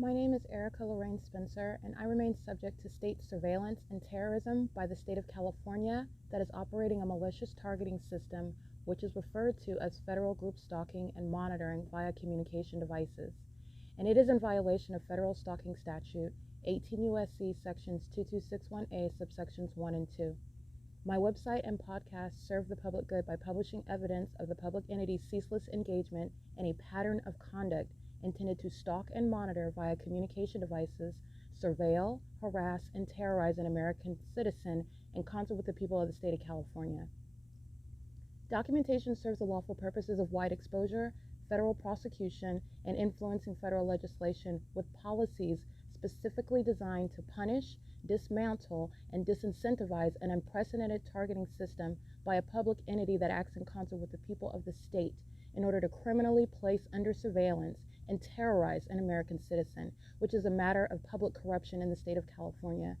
My name is Erica Lorraine Spencer, and I remain subject to state surveillance and terrorism by the state of California that is operating a malicious targeting system which is referred to as federal group stalking and monitoring via communication devices. And it is in violation of federal stalking statute 18 U.S.C. sections 2261A subsections 1 and 2. My website and podcast serve the public good by publishing evidence of the public entity's ceaseless engagement in a pattern of conduct intended to stalk and monitor via communication devices, surveil, harass, and terrorize an American citizen in concert with the people of the state of California. Documentation serves the lawful purposes of wide exposure, federal prosecution, and influencing federal legislation with policies specifically designed to punish, dismantle, and disincentivize an unprecedented targeting system by a public entity that acts in concert with the people of the state in order to criminally place under surveillance and terrorize an American citizen, which is a matter of public corruption in the state of California.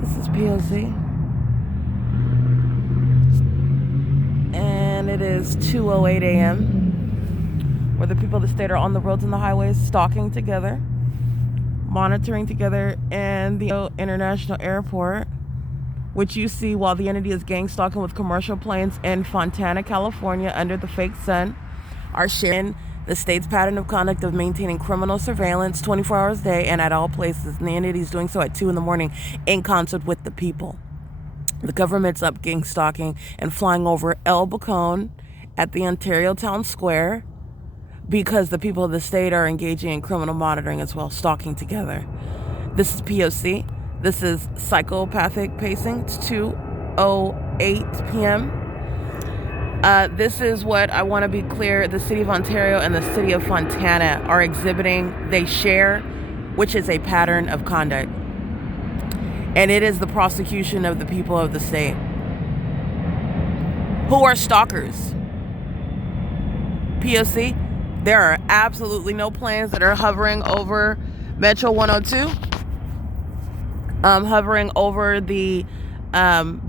This is P.O.C. and it is 2:08 a.m. where the people of the state are on the roads and the highways stalking together, monitoring together in the international airport, which you see while the entity is gang stalking with commercial planes in Fontana, California under the fake sun, are sharing the state's pattern of conduct of maintaining criminal surveillance 24 hours a day and at all places. And the entity is doing so at 2 in the morning in concert with the people. The government's up gang stalking and flying over El Bacone at the Ontario Town Square because the people of the state are engaging in criminal monitoring as well, stalking together. This is P.O.C. This is psychopathic pacing. It's 2:08 p.m. This is what I want to be clear. The city of Ontario and the city of Fontana are exhibiting, they share, which is a pattern of conduct. And it is the prosecution of the people of the state who are stalkers. P.O.C. There are absolutely no planes that are hovering over Metro 102, hovering over the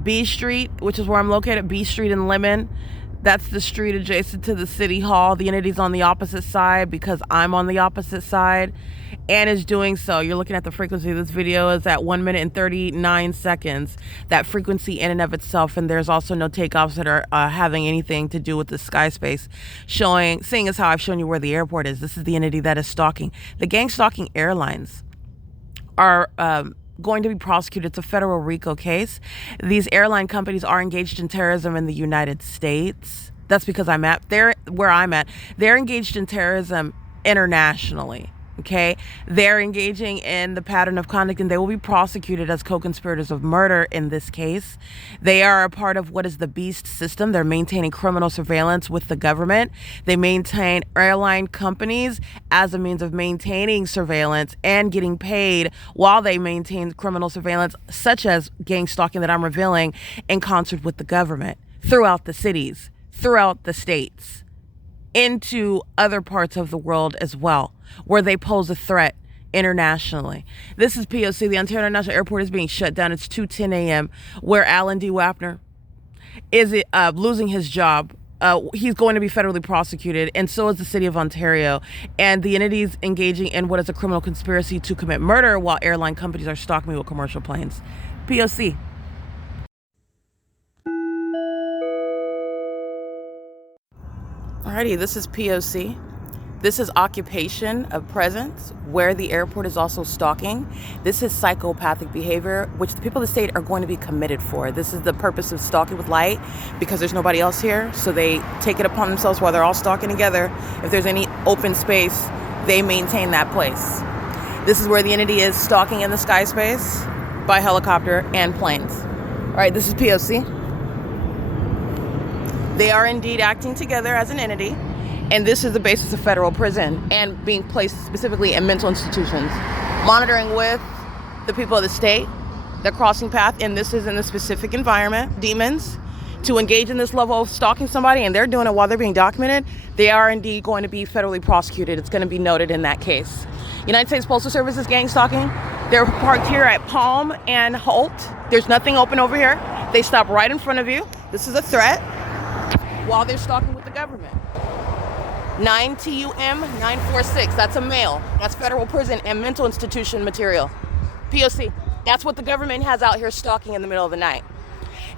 B Street, which is where I'm located, B Street in Lemon. That's the street adjacent to the city hall. The entity's on the opposite side because I'm on the opposite side and is doing so. You're looking at the frequency. This video is at 1 minute and 39 seconds. That frequency in and of itself, and there's also no takeoffs that are having anything to do with the sky space. Seeing as how I've shown you where the airport is, this is the entity that is stalking. The gang stalking airlines are going to be prosecuted. It's a federal RICO case. These airline companies are engaged in terrorism in the United States. That's because where I'm at. They're engaged in terrorism internationally. Okay, they're engaging in the pattern of conduct and they will be prosecuted as co-conspirators of murder in this case. They are a part of what is the beast system. They're maintaining criminal surveillance with the government. They maintain airline companies as a means of maintaining surveillance and getting paid while they maintain criminal surveillance, such as gang stalking that I'm revealing, in concert with the government throughout the cities, throughout the states, into other parts of the world as well, where they pose a threat internationally. This is P.O.C. The Ontario International Airport is being shut down. It's 2:10 a.m. where Alan D. WAPNER is losing his job. He's going to be federally prosecuted, and so is the city of Ontario. And the entities engaging in what is a criminal conspiracy to commit murder while airline companies are stalking me with commercial planes. P.O.C. Alrighty, this is P.O.C. This is occupation of presence, where the airport is also stalking. This is psychopathic behavior, which the people of the state are going to be committed for. This is the purpose of stalking with light, because there's nobody else here, so they take it upon themselves while they're all stalking together. If there's any open space, they maintain that place. This is where the entity is stalking in the sky space by helicopter and planes. Alright, this is P.O.C. They are indeed acting together as an entity, and this is the basis of federal prison and being placed specifically in mental institutions, monitoring with the people of the state, the crossing path, and this is in the specific environment, demons, to engage in this level of stalking somebody, and they're doing it while they're being documented, they are indeed going to be federally prosecuted. It's going to be noted in that case. United States Postal Service is gang stalking. They're parked here at Palm and Holt. There's nothing open over here. They stop right in front of you. This is a threat while they're stalking with the government. 9 TUM 946. That's a male. That's federal prison and mental institution material. P.O.C. That's what the government has out here stalking in the middle of the night.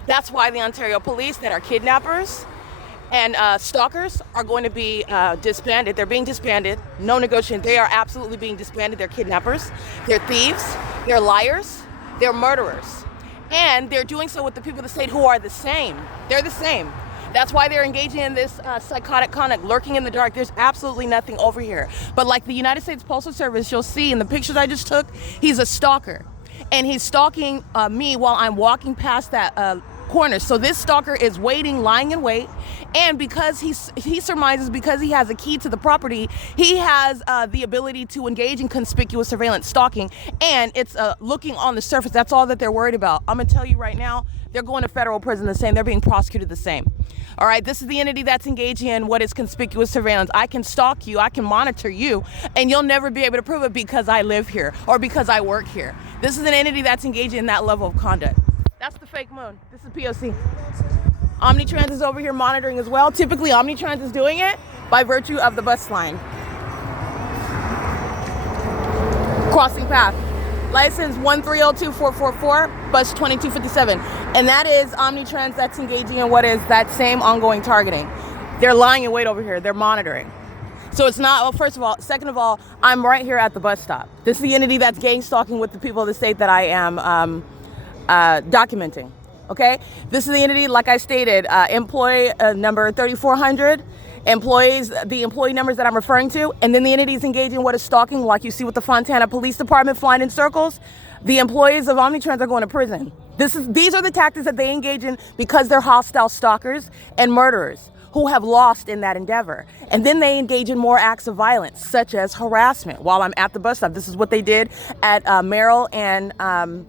That's why the Ontario police that are kidnappers and stalkers are going to be disbanded. They're being disbanded. No negotiation. They are absolutely being disbanded. They're kidnappers. They're thieves. They're liars. They're murderers. And they're doing so with the people of the state who are the same. They're the same. That's why they're engaging in this psychotic conduct, lurking in the dark. There's absolutely nothing over here. But like the United States Postal Service, you'll see in the pictures I just took, he's a stalker. And he's stalking me while I'm walking past that corner. So this stalker is waiting, lying in wait. And because he surmises, because he has a key to the property, he has the ability to engage in conspicuous surveillance stalking. And it's looking on the surface. That's all that they're worried about. I'm going to tell you right now, they're going to federal prison the same. They're being prosecuted the same. All right, this is the entity that's engaging in what is conspicuous surveillance. I can stalk you, I can monitor you, and you'll never be able to prove it because I live here or because I work here. This is an entity that's engaging in that level of conduct. That's the fake moon. This is P.O.C. Omnitrans is over here monitoring as well. Typically, Omnitrans is doing it by virtue of the bus line. Crossing path. License 1302444, bus 2257. And that is Omnitrans that's engaging in what is that same ongoing targeting. They're lying in wait over here. They're monitoring. So it's not, well, first of all, second of all, I'm right here at the bus stop. This is the entity that's gang stalking with the people of the state that I am documenting. Okay? This is the entity, like I stated, employee number 3400. Employees, the employee numbers that I'm referring to, and then the entities engaging in what is stalking, like you see with the Fontana Police Department flying in circles. The employees of Omnitrans are going to prison. These are the tactics that they engage in because they're hostile stalkers and murderers who have lost in that endeavor. And then they engage in more acts of violence, such as harassment while I'm at the bus stop. This is what they did at Merrill and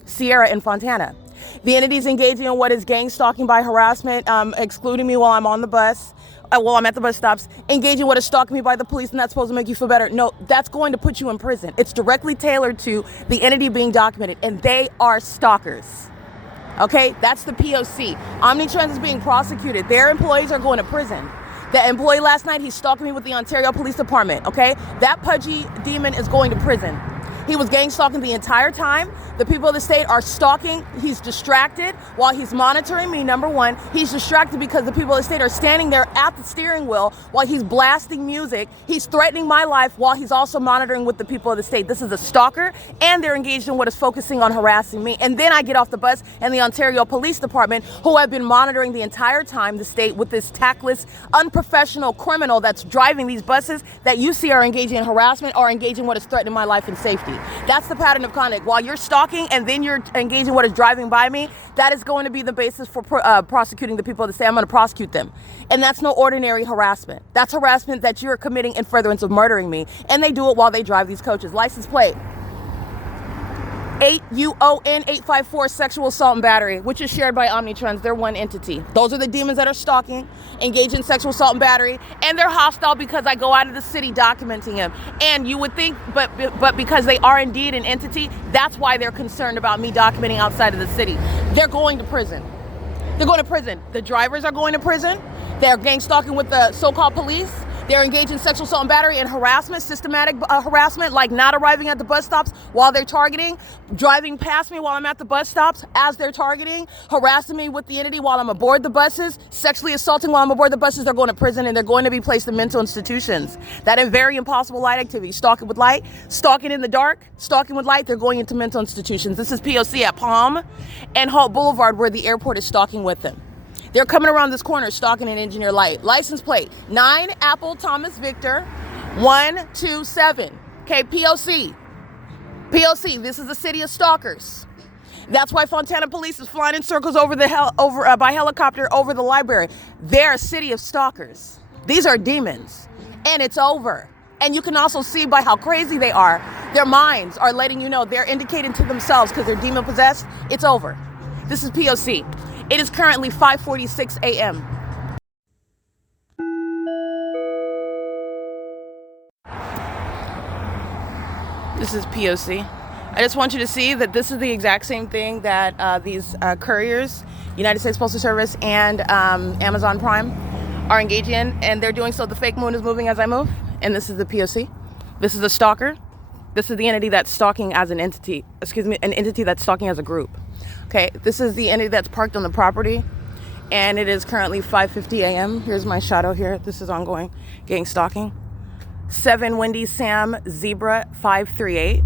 Sierra in Fontana. The entities engaging in what is gang stalking by harassment, excluding me while I'm on the bus, while I'm at the bus stops, engaging what is stalking me by the police, and that's supposed to make you feel better. No, that's going to put you in prison. It's directly tailored to the entity being documented, and they are stalkers. Okay, that's the P.O.C. Omnitrans is being prosecuted. Their employees are going to prison. The employee last night, he's stalking me with the Ontario Police Department, okay? That pudgy demon is going to prison. He was gang stalking the entire time. The people of the state are stalking. He's distracted while he's monitoring me, number one. He's distracted because the people of the state are standing there at the steering wheel while he's blasting music. He's threatening my life while he's also monitoring with the people of the state. This is a stalker, and they're engaged in what is focusing on harassing me. And then I get off the bus, and the Ontario Police Department, who have been monitoring the entire time the state with this tactless, unprofessional criminal that's driving these buses that you see are engaging in harassment or engaging in what is threatening my life and safety. That's the pattern of conduct. While you're stalking and then you're engaging what is driving by me, that is going to be the basis for prosecuting the people of the state. I'm going to prosecute them. And that's no ordinary harassment. That's harassment that you're committing in furtherance of murdering me. And they do it while they drive these coaches. License plate 8UON854, sexual assault and battery, which is shared by Omnitrans. They're one entity. Those are the demons that are stalking, engage in sexual assault and battery, and they're hostile because I go out of the city documenting him. And you would think, but because they are indeed an entity, that's why they're concerned about me documenting outside of the city. They're going to prison. They're going to prison. The drivers are going to prison. They're gang stalking with the so-called police. They're engaged in sexual assault and battery and harassment, systematic harassment, like not arriving at the bus stops while they're targeting, driving past me while I'm at the bus stops as they're targeting, harassing me with the entity while I'm aboard the buses, sexually assaulting while I'm aboard the buses. They're going to prison and they're going to be placed in mental institutions. That is very impossible light activity. Stalking with light, stalking in the dark, stalking with light, they're going into mental institutions. This is P.O.C. at Palm and Holt Boulevard, where the airport is stalking with them. They're coming around this corner, stalking an engineer light. License plate 9 Apple Thomas Victor 127. Okay, P.O.C. P.O.C. This is the city of stalkers. That's why Fontana Police is flying in circles over by helicopter over the library. They're a city of stalkers. These are demons, and it's over. And you can also see by how crazy they are. Their minds are letting you know, they're indicating to themselves because they're demon possessed. It's over. This is P.O.C. It is currently 5:46 a.m. This is P.O.C. I just want you to see that this is the exact same thing that these couriers, United States Postal Service and Amazon Prime, are engaging in, and they're doing so. The fake moon is moving as I move, and this is the P.O.C. This is the stalker. This is the entity that's stalking as an entity. Excuse me, an entity that's stalking as a group. Okay, this is the entity that's parked on the property, and it is currently 5:50 a.m. Here's my shadow here. This is ongoing gang stalking. 7 Wendy Sam Zebra 538,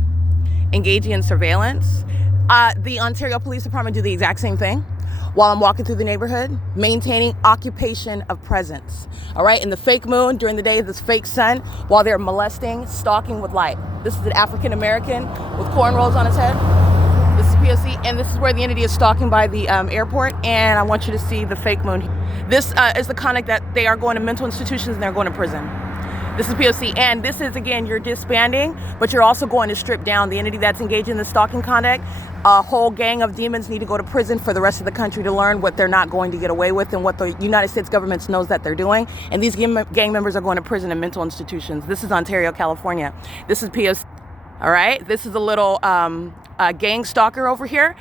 engaging in surveillance. The Ontario Police Department do the exact same thing while I'm walking through the neighborhood, maintaining occupation of presence. All right, in the fake moon, during the day, this fake sun, while they're molesting, stalking with light. This is an African American with cornrows on his head. This is P.O.C, and this is where the entity is stalking by the airport, and I want you to see the fake moon. This is the conduct that they are going to mental institutions and they're going to prison. This is P.O.C, and this is, again, you're disbanding, but you're also going to strip down the entity that's engaged in the stalking conduct. A whole gang of demons need to go to prison for the rest of the country to learn what they're not going to get away with and what the United States government knows that they're doing. And these gang members are going to prison and mental institutions. This is Ontario, California. This is P.O.C. All right, this is a little gang stalker over here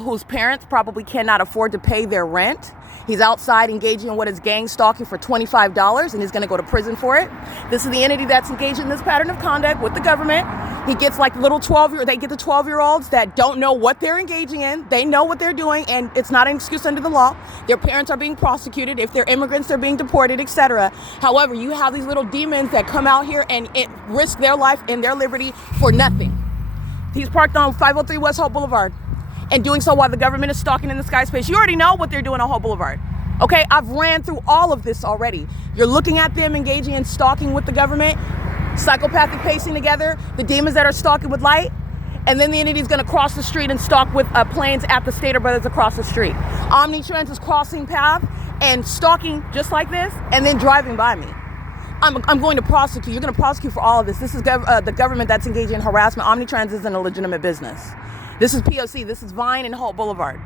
whose parents probably cannot afford to pay their rent. He's outside engaging in what is gang stalking for $25, and he's going to go to prison for it. This is the entity that's engaged in this pattern of conduct with the government. He gets like little 12-year-olds. They get the 12-year-olds that don't know what they're engaging in. They know what they're doing, and it's not an excuse under the law. Their parents are being prosecuted. If they're immigrants, they're being deported, etc. However, you have these little demons that come out here and risk their life and their liberty for nothing. He's parked on 503 West Hope Boulevard, and doing so while the government is stalking in the sky space. You already know what they're doing on Hope Boulevard. Okay, I've ran through all of this already. You're looking at them engaging in stalking with the government, psychopathic pacing together, the demons that are stalking with light, and then the entity is going to cross the street and stalk with planes at the Stater Brothers across the street. Omnitrans is crossing path and stalking just like this, and then driving by me. I'm going to prosecute. You're going to prosecute for all of this. This is the government that's engaging in harassment. Omnitrans isn't a legitimate business. This is P.O.C. This is Vine and Hope Boulevard.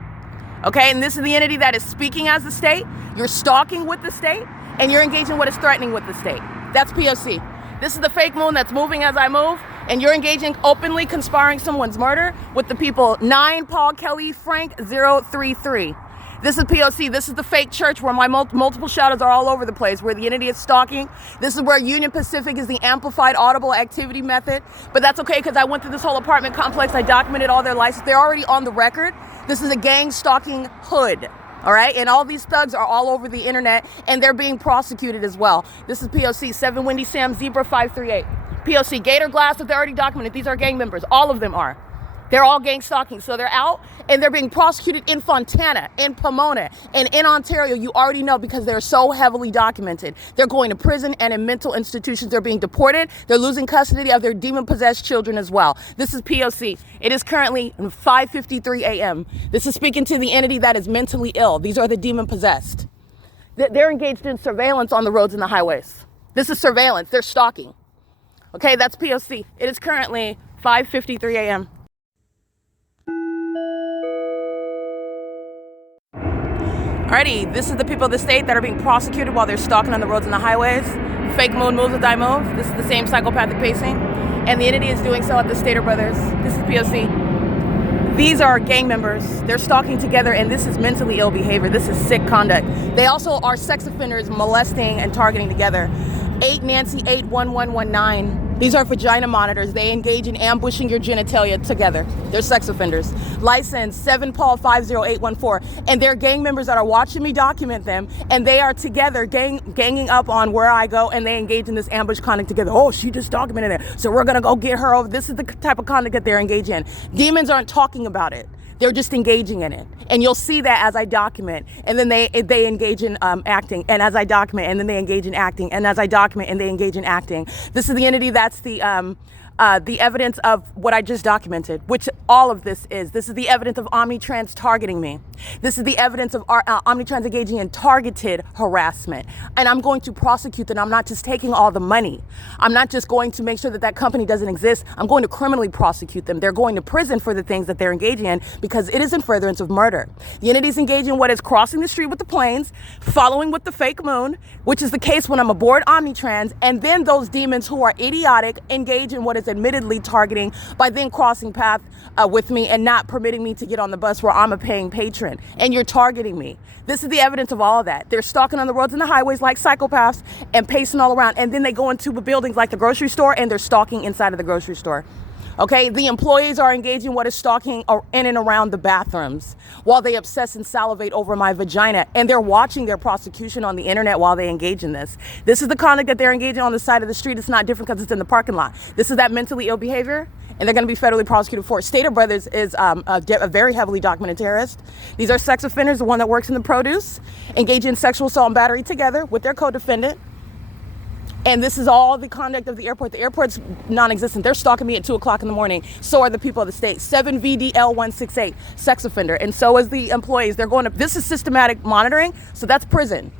Okay, and this is the entity that is speaking as the state. You're stalking with the state, and you're engaging what is threatening with the state. That's P.O.C. This is the fake moon that's moving as I move, and you're engaging openly conspiring someone's murder with the people 9 Paul Kelly Frank 033. This is P.O.C. This is the fake church where my multiple shadows are all over the place, where the entity is stalking. This is where Union Pacific is the amplified audible activity method. But that's okay, because I went through this whole apartment complex. I documented all their licenses. They're already on the record. This is a gang stalking hood. All right, and all these thugs are all over the internet, and they're being prosecuted as well. This is P.O.C. 7 Wendy Sam Zebra 538. P.O.C. Gator Glass, that they already documented. These are gang members. All of them are. They're all gang stalking. So they're out and they're being prosecuted in Fontana, in Pomona, and in Ontario. You already know, because they're so heavily documented. They're going to prison and in mental institutions. They're being deported. They're losing custody of their demon-possessed children as well. This is P.O.C. It is currently 5:53 a.m. This is speaking to the entity that is mentally ill. These are the demon-possessed. They're engaged in surveillance on the roads and the highways. This is surveillance. They're stalking. Okay, that's P.O.C. It is currently 5:53 a.m. Alrighty, this is the people of the state that are being prosecuted while they're stalking on the roads and the highways. The fake moon moves as I move. This is the same psychopathic pacing. And the entity is doing so at the Stater Brothers. This is P.O.C. These are gang members. They're stalking together, and this is mentally ill behavior. This is sick conduct. They also are sex offenders molesting and targeting together. 8 Nancy 81119. These are vagina monitors. They engage in ambushing your genitalia together. They're sex offenders. License 7 Paul 50814. And they're gang members that are watching me document them, and they are together ganging up on where I go, and they engage in this ambush conduct together. Oh, she just documented it, so we're gonna go get her over. This is the type of conduct that they're engaging in. Demons aren't talking about it. They're just engaging in it. And you'll see that as I document. And then they engage in acting. And as I document, and then they engage in acting. And as I document, and they engage in acting. This is the entity that's the the evidence of what I just documented, which all of this is. This is the evidence of Omnitrans targeting me. This is the evidence of Omnitrans engaging in targeted harassment. And I'm going to prosecute them. I'm not just taking all the money. I'm not just going to make sure that that company doesn't exist. I'm going to criminally prosecute them. They're going to prison for the things that they're engaging in because it is in furtherance of murder. The entities engaging in what is crossing the street with the planes, following with the fake moon, which is the case when I'm aboard Omnitrans, and then those demons who are idiotic engage in what is admittedly targeting by then crossing path with me and not permitting me to get on the bus where I'm a paying patron, and you're targeting me. This is the evidence of all of that. They're stalking on the roads and the highways like psychopaths and pacing all around, and then they go into buildings like the grocery store and they're stalking inside of the grocery store. Okay, the employees are engaging what is stalking in and around the bathrooms while they obsess and salivate over my vagina, and they're watching their prosecution on the internet while they engage in this. This is the conduct that they're engaging on the side of the street. It's not different because it's in the parking lot. This is that mentally ill behavior, and they're going to be federally prosecuted for it. Stater Brothers is a very heavily documented terrorist. These are sex offenders, the one that works in the produce, engaging in sexual assault and battery together with their co-defendant. And this is all the conduct of the airport. The airport's non-existent. They're stalking me at 2 o'clock in the morning. So are the people of the state. 7VDL168, sex offender. And so is the employees. They're going to, this is systematic monitoring. So that's prison.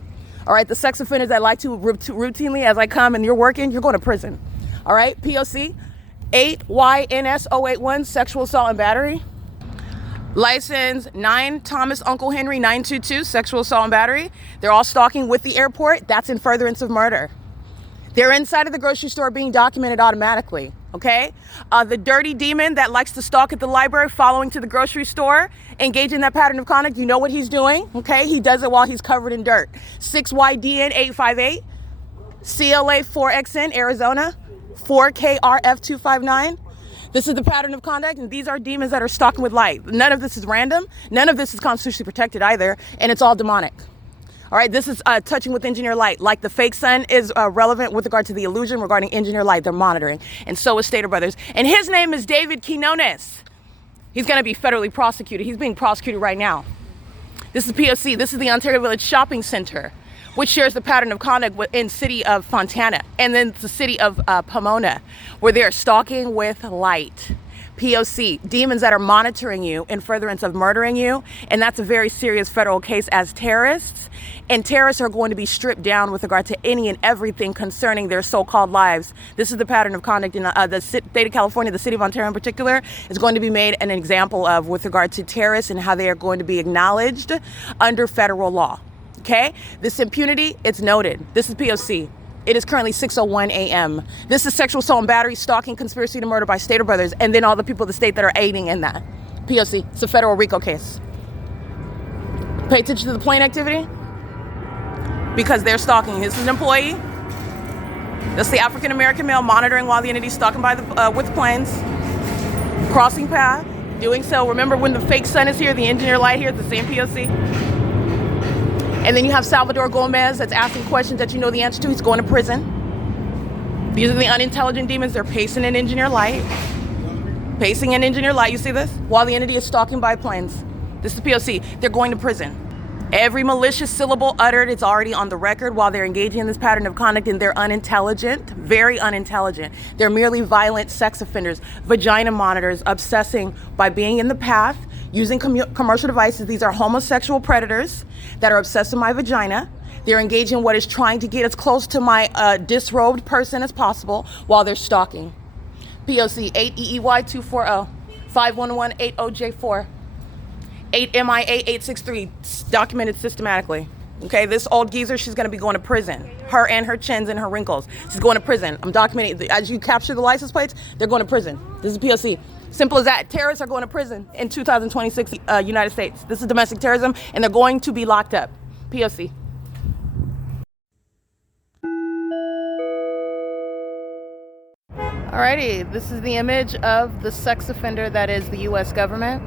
All right. The sex offenders that like to routinely, as I come and you're working, you're going to prison. All right. P.O.C. 8YNS081, sexual assault and battery. License 9 Thomas Uncle Henry 922, sexual assault and battery. They're all stalking with the airport. That's in furtherance of murder. They're inside of the grocery store being documented automatically, okay? The dirty demon that likes to stalk at the library, following to the grocery store, engaging in that pattern of conduct, you know what he's doing, okay? He does it while he's covered in dirt. 6YDN858, CLA4XN, Arizona, 4KRF259. This is the pattern of conduct, and these are demons that are stalking with light. None of this is random. None of this is constitutionally protected either, and it's all demonic. All right, this is touching with engineer light. Like the fake sun is relevant with regard to the illusion regarding engineer light. They're monitoring. And so is Stater Brothers. And his name is David Quinones. He's going to be federally prosecuted. He's being prosecuted right now. This is P.O.C. This is the Ontario Village Shopping Center, which shares the pattern of conduct in city of Fontana. And then the city of Pomona, where they're stalking with light. P.O.C. demons that are monitoring you in furtherance of murdering you. And that's a very serious federal case as terrorists. And terrorists are going to be stripped down with regard to any and everything concerning their so-called lives. This is the pattern of conduct in the state of California, the city of Ontario in particular, is going to be made an example of with regard to terrorists and how they are going to be acknowledged under federal law. Okay? This impunity, it's noted. This is P.O.C. It is currently 6:01 a.m. This is sexual assault and battery, stalking, conspiracy to murder by Stater Brothers, and then all the people of the state that are aiding in that. P.O.C. It's a federal RICO case. Pay attention to the plane activity because they're stalking. This is an employee. That's the African-American male monitoring while the entity's stalking by the with planes, crossing path, doing so. Remember when the fake sun is here, the engineer light here, it's the same P.O.C. And then you have Salvador Gomez that's asking questions that you know the answer to. He's going to prison. These are the unintelligent demons. They're pacing in engineer light. Pacing in engineer light. You see this? While the entity is stalking by planes. This is P.O.C. They're going to prison. Every malicious syllable uttered, it's already on the record while they're engaging in this pattern of conduct, and they're unintelligent, very unintelligent. They're merely violent sex offenders, vagina monitors, obsessing by being in the path, using commercial devices. These are homosexual predators that are obsessed with my vagina. They're engaging in what is trying to get as close to my disrobed person as possible while they're stalking. P.O.C. 8EEY240, 51180J4, 8MIA863, documented systematically. Okay, this old geezer, she's going to be going to prison. Her and her chins and her wrinkles. She's going to prison. I'm documenting. As you capture the license plates, they're going to prison. This is P.O.C. Simple as that. Terrorists are going to prison in 2026, United States. This is domestic terrorism, and they're going to be locked up. P.O.C. Alrighty, this is the image of the sex offender that is the U.S. government.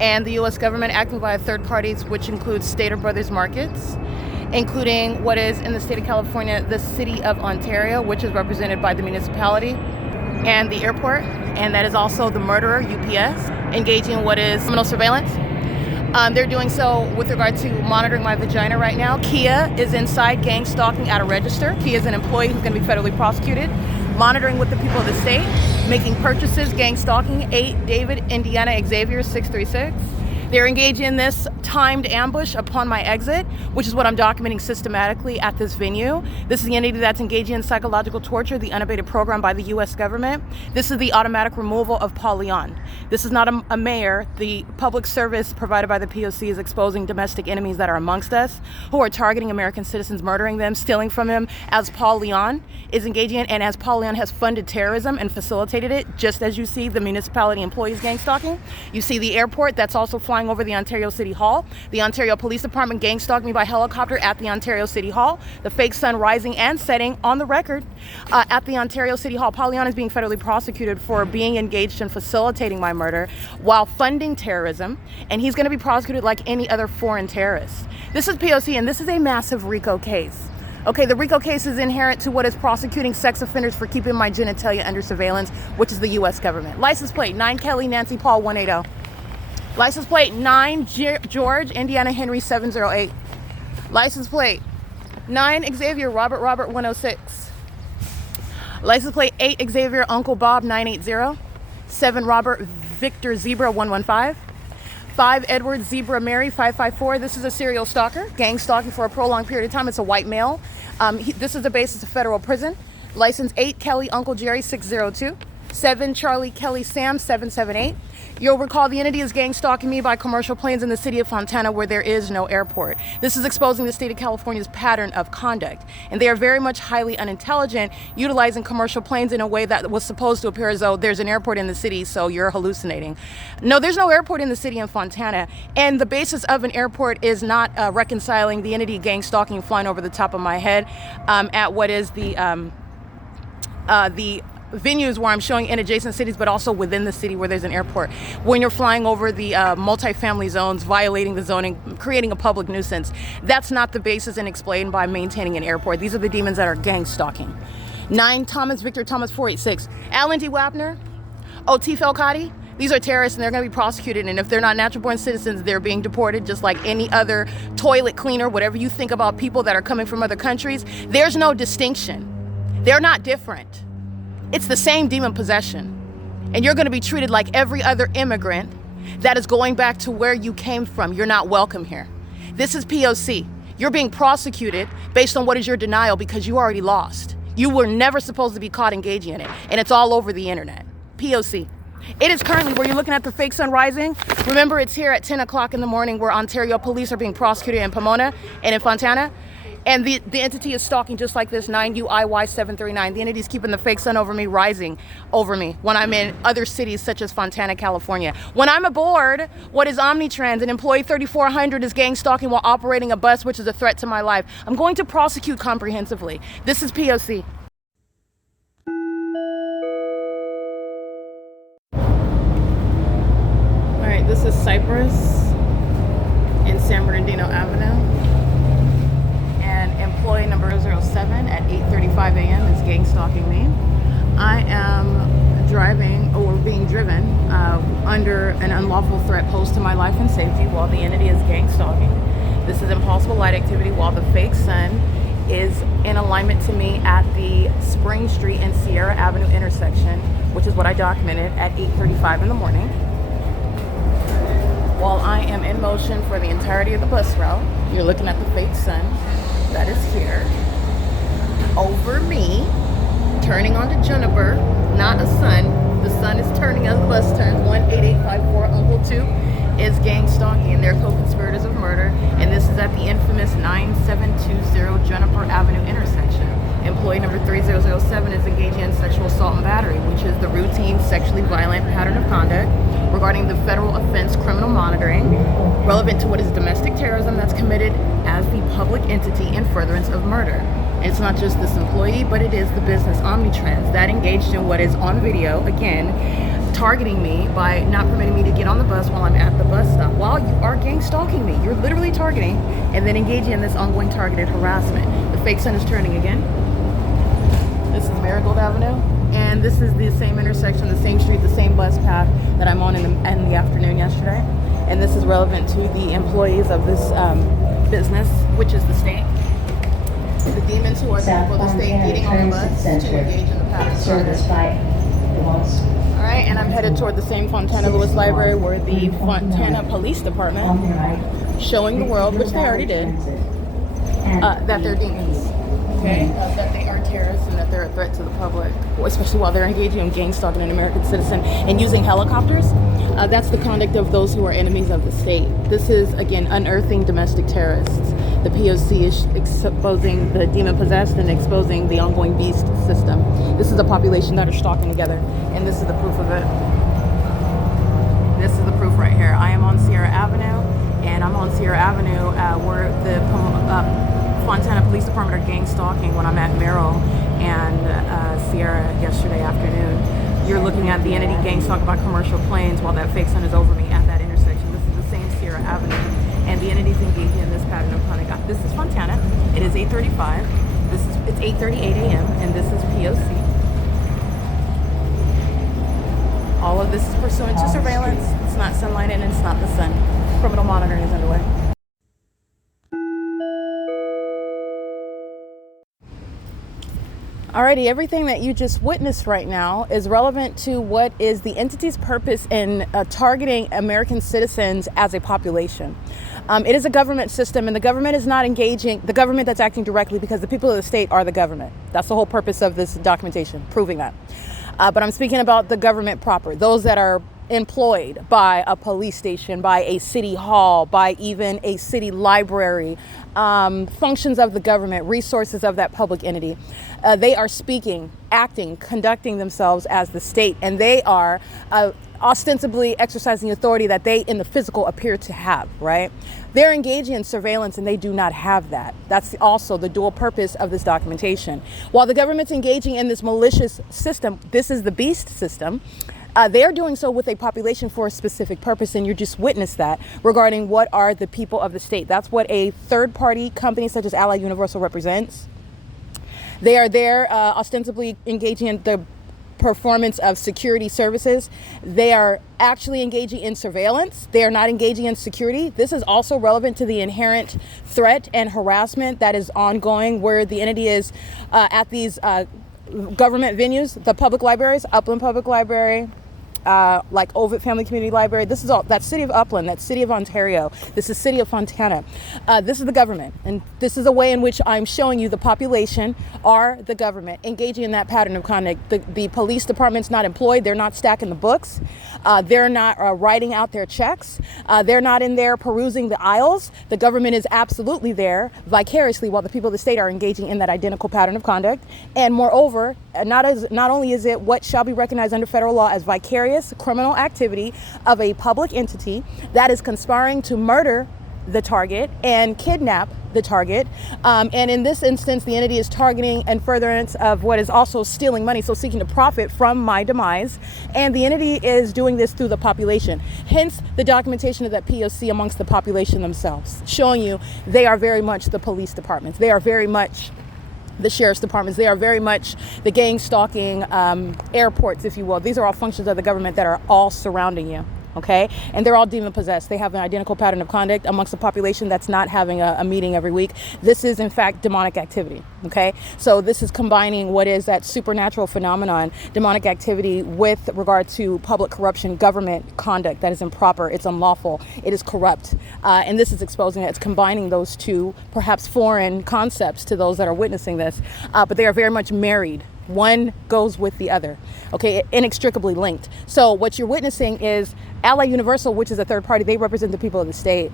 And the U.S. government acting via third parties, which includes Stater Brothers Markets, including what is in the state of California, the city of Ontario, which is represented by the municipality, and the airport. And that is also the murderer, UPS, engaging in what is criminal surveillance. They're doing so with regard to monitoring my vagina right now. Kia is inside gang stalking at a register. Kia is an employee who's going to be federally prosecuted. monitoring with the people of the state, making purchases, gang stalking, 8 David, Indiana, Xavier, 636. They're engaging in this timed ambush upon my exit, which is what I'm documenting systematically at this venue. This is the entity that's engaging in psychological torture, the unabated program by the U.S. government. This is the automatic removal of Paul Leon. This is not a mayor. The public service provided by the P.O.C. is exposing domestic enemies that are amongst us, who are targeting American citizens, murdering them, stealing from them, as Paul Leon is engaging in, and as Paul Leon has funded terrorism and facilitated it, just as you see the municipality employees gang stalking. You see the airport that's also flying over the Ontario City Hall. The Ontario Police Department gang stalked me by helicopter at the Ontario City Hall. The fake sun rising and setting on the record at the Ontario City Hall. Paul Leon is being federally prosecuted for being engaged in facilitating my murder while funding terrorism, and he's going to be prosecuted like any other foreign terrorist. This is P.O.C. and this is a massive RICO case. Okay, the RICO case is inherent to what is prosecuting sex offenders for keeping my genitalia under surveillance, which is the U.S. government. License plate 9 Kelly Nancy Paul 180. License plate 9 George Indiana Henry 708. License plate 9 Xavier Robert 106. License plate 8 Xavier Uncle Bob 980. 7 Robert Victor Zebra 115. 5 Edward Zebra Mary 554. This is a serial stalker, gang stalking for a prolonged period of time. It's a white male. This is the basis of federal prison. License 8 Kelly Uncle Jerry 602. 7 Charlie Kelly Sam 778. You'll recall the entity is gang stalking me by commercial planes in the city of Fontana, where there is no airport. This is exposing the state of California's pattern of conduct, and they are very much highly unintelligent, utilizing commercial planes in a way that was supposed to appear as though there's an airport in the city, so you're hallucinating. No, there's no airport in the city of Fontana, and the basis of an airport is not reconciling the entity gang stalking flying over the top of my head at what is the venues where I'm showing in adjacent cities, but also within the city where there's an airport. When you're flying over the multifamily zones, violating the zoning, creating a public nuisance, that's not the basis and explained by maintaining an airport. These are the demons that are gang stalking. 9 Thomas Victor Thomas 486. Alan D. Wapner, O.T. Felcati. These are terrorists and they're going to be prosecuted, and if they're not natural born citizens, they're being deported just like any other toilet cleaner, whatever you think about people that are coming from other countries. There's no distinction. They're not different. It's the same demon possession. And you're going to be treated like every other immigrant that is going back to where you came from. You're not welcome here. This is P.O.C. You're being prosecuted based on what is your denial because you already lost. You were never supposed to be caught engaging in it. And it's all over the internet. P.O.C. It is currently where you're looking at the fake sun rising. Remember, it's here at 10 o'clock in the morning where Ontario police are being prosecuted in Pomona and in Fontana. And the entity is stalking just like this, 9 U.I.S. 739. The entity is keeping the fake sun over me, rising over me when I'm in other cities such as Fontana, California. When I'm aboard what is Omnitrans, an employee 3400 is gang stalking while operating a bus, which is a threat to my life. I'm going to prosecute comprehensively. This is P.O.C. All right, this is Cypress in San Bernardino Avenue. Employee number 07 at 8:35 a.m. is gang stalking me. I am driving or being driven under an unlawful threat posed to my life and safety while the entity is gang stalking. This is impossible light activity while the fake sun is in alignment to me at the Spring Street and Sierra Avenue intersection, which is what I documented at 8:35 in the morning. While I am in motion for the entirety of the bus route, you're looking at the fake sun that is here over me, turning onto Juniper, not a sun. The sun is turning as the bus turns. 18854 Uncle 2 is gang stalking, and they're co-conspirators of murder. And this is at the infamous 9720 Juniper Avenue intersection. Employee number 3007 is engaging in sexual assault and battery, which is the routine sexually violent pattern of conduct regarding the federal offense criminal monitoring relevant to what is domestic terrorism that's committed as the public entity in furtherance of murder. And it's not just this employee, but it is the business Omnitrans that engaged in what is on video, again, targeting me by not permitting me to get on the bus while I'm at the bus stop. While you are gang stalking me, you're literally targeting and then engaging in this ongoing targeted harassment. The fake sun is turning again. This is Marigold Avenue, and this is the same intersection, the same street, the same bus path that I'm on in the afternoon yesterday. And this is relevant to the employees of this business, which is the state. The demons who are the people of the state getting on the bus to engage in the service by the ones. All right, and I'm headed toward the same Fontana Lewis Library where the Fontana Police Department, showing the world, which they already did, that they're demons, okay? That they are terrorists and that they're a threat to the public, especially while they're engaging in gang stalking an American citizen and using helicopters. That's the conduct of those who are enemies of the state. This is, again, unearthing domestic terrorists. The P.O.C. is exposing the demon-possessed and exposing the ongoing beast system. This is a population that are stalking together, and this is the proof of it. This is the proof right here. I am on Sierra Avenue, and I'm on Sierra Avenue where the Fontana Police Department are gang stalking when I'm at Merrill and Sierra yesterday afternoon. You're looking at the entity gang stalk by commercial planes while that fake sun is over me at that intersection. This is the same Sierra Avenue. And the entities engaging in this pattern of conduct. This is Fontana. It is 8:35. It's 8:38 a.m. and this is P.O.C. All of this is pursuant to surveillance. It's not sunlight and it's not the sun. Criminal monitoring is underway. Alrighty, everything that you just witnessed right now is relevant to what is the entity's purpose in targeting American citizens as a population. It is a government system, and the government is not engaging, the government that's acting directly, because the people of the state are the government. That's the whole purpose of this documentation, proving that. But I'm speaking about the government proper, those that are employed by a police station, by a city hall, by even a city library, functions of the government, resources of that public entity. They are speaking, acting, conducting themselves as the state, and they are ostensibly exercising authority that they in the physical appear to have, right? They're engaging in surveillance and they do not have that. That's also the dual purpose of this documentation. While the government's engaging in this malicious system, this is the beast system, they're doing so with a population for a specific purpose, and you just witnessed that regarding what are the people of the state. That's what a third-party company such as Ally Universal represents. They are there ostensibly engaging in the performance of security services. They are actually engaging in surveillance. They are not engaging in security. This is also relevant to the inherent threat and harassment that is ongoing where the entity is at these government venues, the public libraries, Upland Public Library, like Ovid Family Community Library. This is all that city of Upland, that city of Ontario. This is city of Fontana. This is the government, and this is a way in which I'm showing you the population are the government engaging in that pattern of conduct. The police department's not employed. They're not stacking the books. They're not writing out their checks. They're not in there perusing the aisles. The government is absolutely there vicariously while the people of the state are engaging in that identical pattern of conduct. And moreover, not only is it what shall be recognized under federal law as vicarious criminal activity of a public entity that is conspiring to murder the target and kidnap the target. And in this instance, the entity is targeting and furtherance of what is also stealing money, so seeking to profit from my demise. And the entity is doing this through the population. Hence the documentation of that P.O.C. amongst the population themselves, showing you they are very much the police departments. They are very much the sheriff's departments. They are very much the gang stalking airports, if you will. These are all functions of the government that are all surrounding you, okay? And they're all demon possessed. They have an identical pattern of conduct amongst a population that's not having a meeting every week. This is, in fact, demonic activity, okay? So this is combining what is that supernatural phenomenon, demonic activity, with regard to public corruption, government conduct that is improper, it's unlawful, it is corrupt. And this is exposing it. It's combining those two, perhaps foreign concepts to those that are witnessing this, but they are very much married. One goes with the other, okay, inextricably linked. So what you're witnessing is Ally Universal, which is a third party. They represent the people of the state,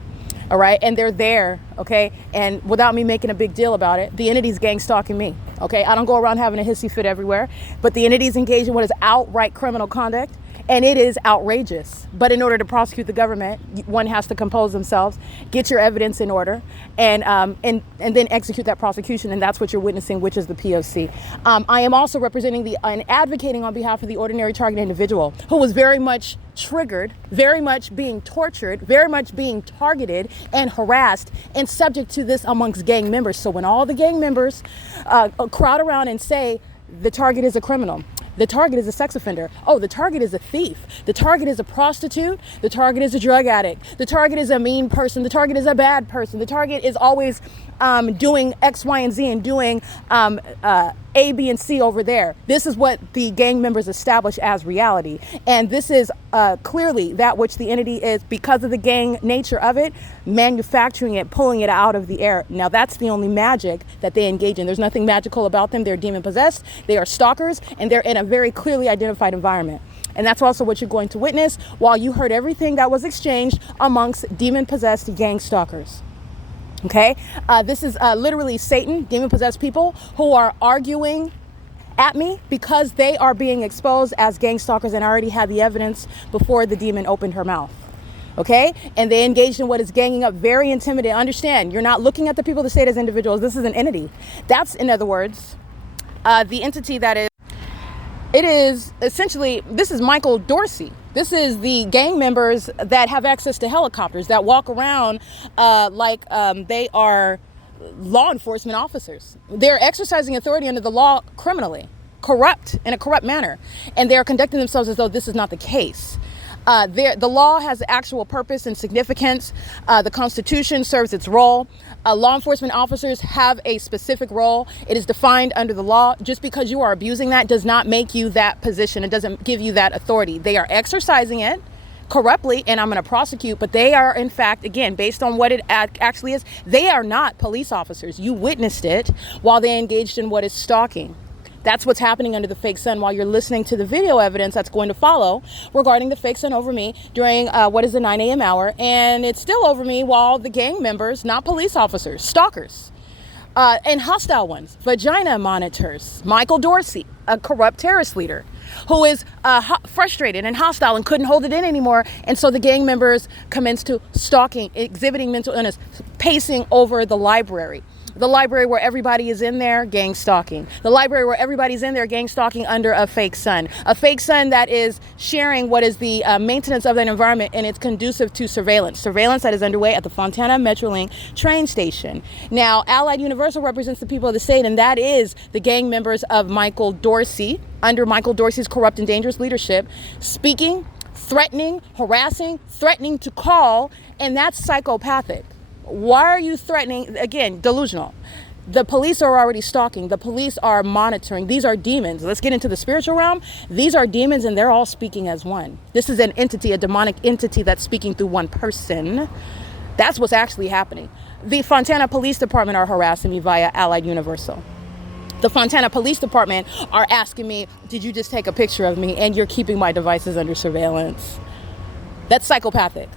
all right? And they're there, okay? And without me making a big deal about it, the entity's gang stalking me, okay? I don't go around having a hissy fit everywhere, but the entity's engaged in what is outright criminal conduct, and it is outrageous. But in order to prosecute the government, one has to compose themselves, get your evidence in order, and then execute that prosecution. And that's what you're witnessing, which is the P.O.C. I am also representing and advocating on behalf of the ordinary target individual who was very much triggered, very much being tortured, very much being targeted and harassed and subject to this amongst gang members. So when all the gang members crowd around and say the target is a criminal, the target is a sex offender, oh, the target is a thief, the target is a prostitute, the target is a drug addict, the target is a mean person, the target is a bad person, the target is always doing X, Y, and Z and doing A, B, and C over there. This is what the gang members establish as reality. And this is clearly that which the entity is, because of the gang nature of it, manufacturing it, pulling it out of the air. Now, that's the only magic that they engage in. There's nothing magical about them. They're demon possessed. They are stalkers, and they're in a very clearly identified environment. And that's also what you're going to witness while you heard everything that was exchanged amongst demon-possessed gang stalkers. Okay? This is literally Satan, demon-possessed people who are arguing at me because they are being exposed as gang stalkers, and I already had the evidence before the demon opened her mouth. Okay? And they engaged in what is ganging up, very intimidating. Understand, you're not looking at the people of the state as individuals. This is an entity. That's, in other words, the entity that is. It is essentially, this is Michael Dorsey. This is the gang members that have access to helicopters, that walk around like they are law enforcement officers. They're exercising authority under the law criminally, in a corrupt manner. And they're conducting themselves as though this is not the case. The law has actual purpose and significance. The Constitution serves its role. Law enforcement officers have a specific role. It is defined under the law. Just because you are abusing that does not make you that position. It doesn't give you that authority. They are exercising it corruptly, and I'm going to prosecute, but they are, in fact, again, based on what it actually is, they are not police officers. You witnessed it while they engaged in what is stalking. That's what's happening under the fake sun while you're listening to the video evidence that's going to follow regarding the fake sun over me during what is the 9 a.m. hour. And it's still over me while the gang members, not police officers, stalkers, and hostile ones, vagina monitors, Michael Dorsey, a corrupt terrorist leader who is frustrated and hostile and couldn't hold it in anymore. And so the gang members commenced to stalking, exhibiting mental illness, pacing over the library. The library where everybody is in there, gang stalking. The library where everybody's in there, gang stalking under a fake sun. A fake sun that is sharing what is the maintenance of that environment, and it's conducive to surveillance. Surveillance that is underway at the Fontana Metrolink train station. Now, Allied Universal represents the people of the state, and that is the gang members of Michael Dorsey, under Michael Dorsey's corrupt and dangerous leadership, speaking, threatening, harassing, threatening to call, and that's psychopathic. Why are you threatening? Again, delusional. The police are already stalking. The police are monitoring. These are demons. Let's get into the spiritual realm. These are demons, and they're all speaking as one. This is an entity, a demonic entity that's speaking through one person. That's what's actually happening. The Fontana Police Department are harassing me via Allied Universal. The Fontana Police Department are asking me, did you just take a picture of me and you're keeping my devices under surveillance? That's psychopathic.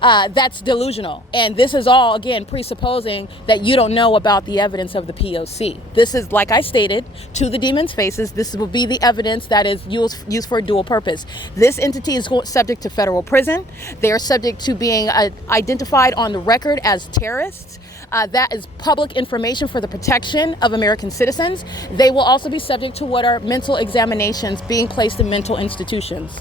That's delusional. And this is all, again, presupposing that you don't know about the evidence of the P.O.C. This is, like I stated, to the demons' faces. This will be the evidence that is used for a dual purpose. This entity is subject to federal prison. They are subject to being identified on the record as terrorists. That is public information for the protection of American citizens. They will also be subject to what are mental examinations, being placed in mental institutions.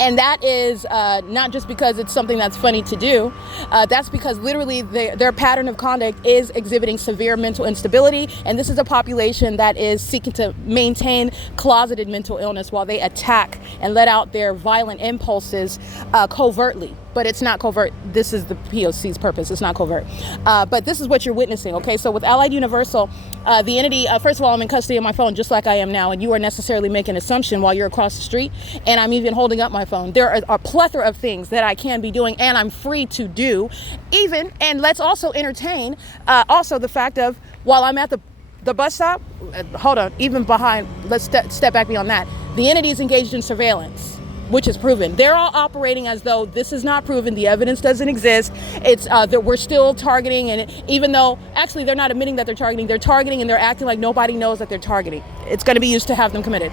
And that is not just because it's something that's funny to do. That's because literally their pattern of conduct is exhibiting severe mental instability. And this is a population that is seeking to maintain closeted mental illness while they attack and let out their violent impulses covertly. But it's not covert. This is the P.O.C.'s purpose. It's not covert. But this is what you're witnessing. Okay, so with Allied Universal, the entity, first of all, I'm in custody of my phone just like I am now, and you are necessarily making an assumption while you're across the street, and I'm even holding up my phone. There are a plethora of things that I can be doing, and I'm free to do, even, and let's also entertain also the fact of, while I'm at the bus stop, hold on, even behind, let's step back beyond that, the entity is engaged in surveillance, which is proven. They're all operating as though this is not proven. The evidence doesn't exist. It's that we're still targeting, and even though actually they're not admitting that they're targeting and they're acting like nobody knows that they're targeting. It's going to be used to have them committed.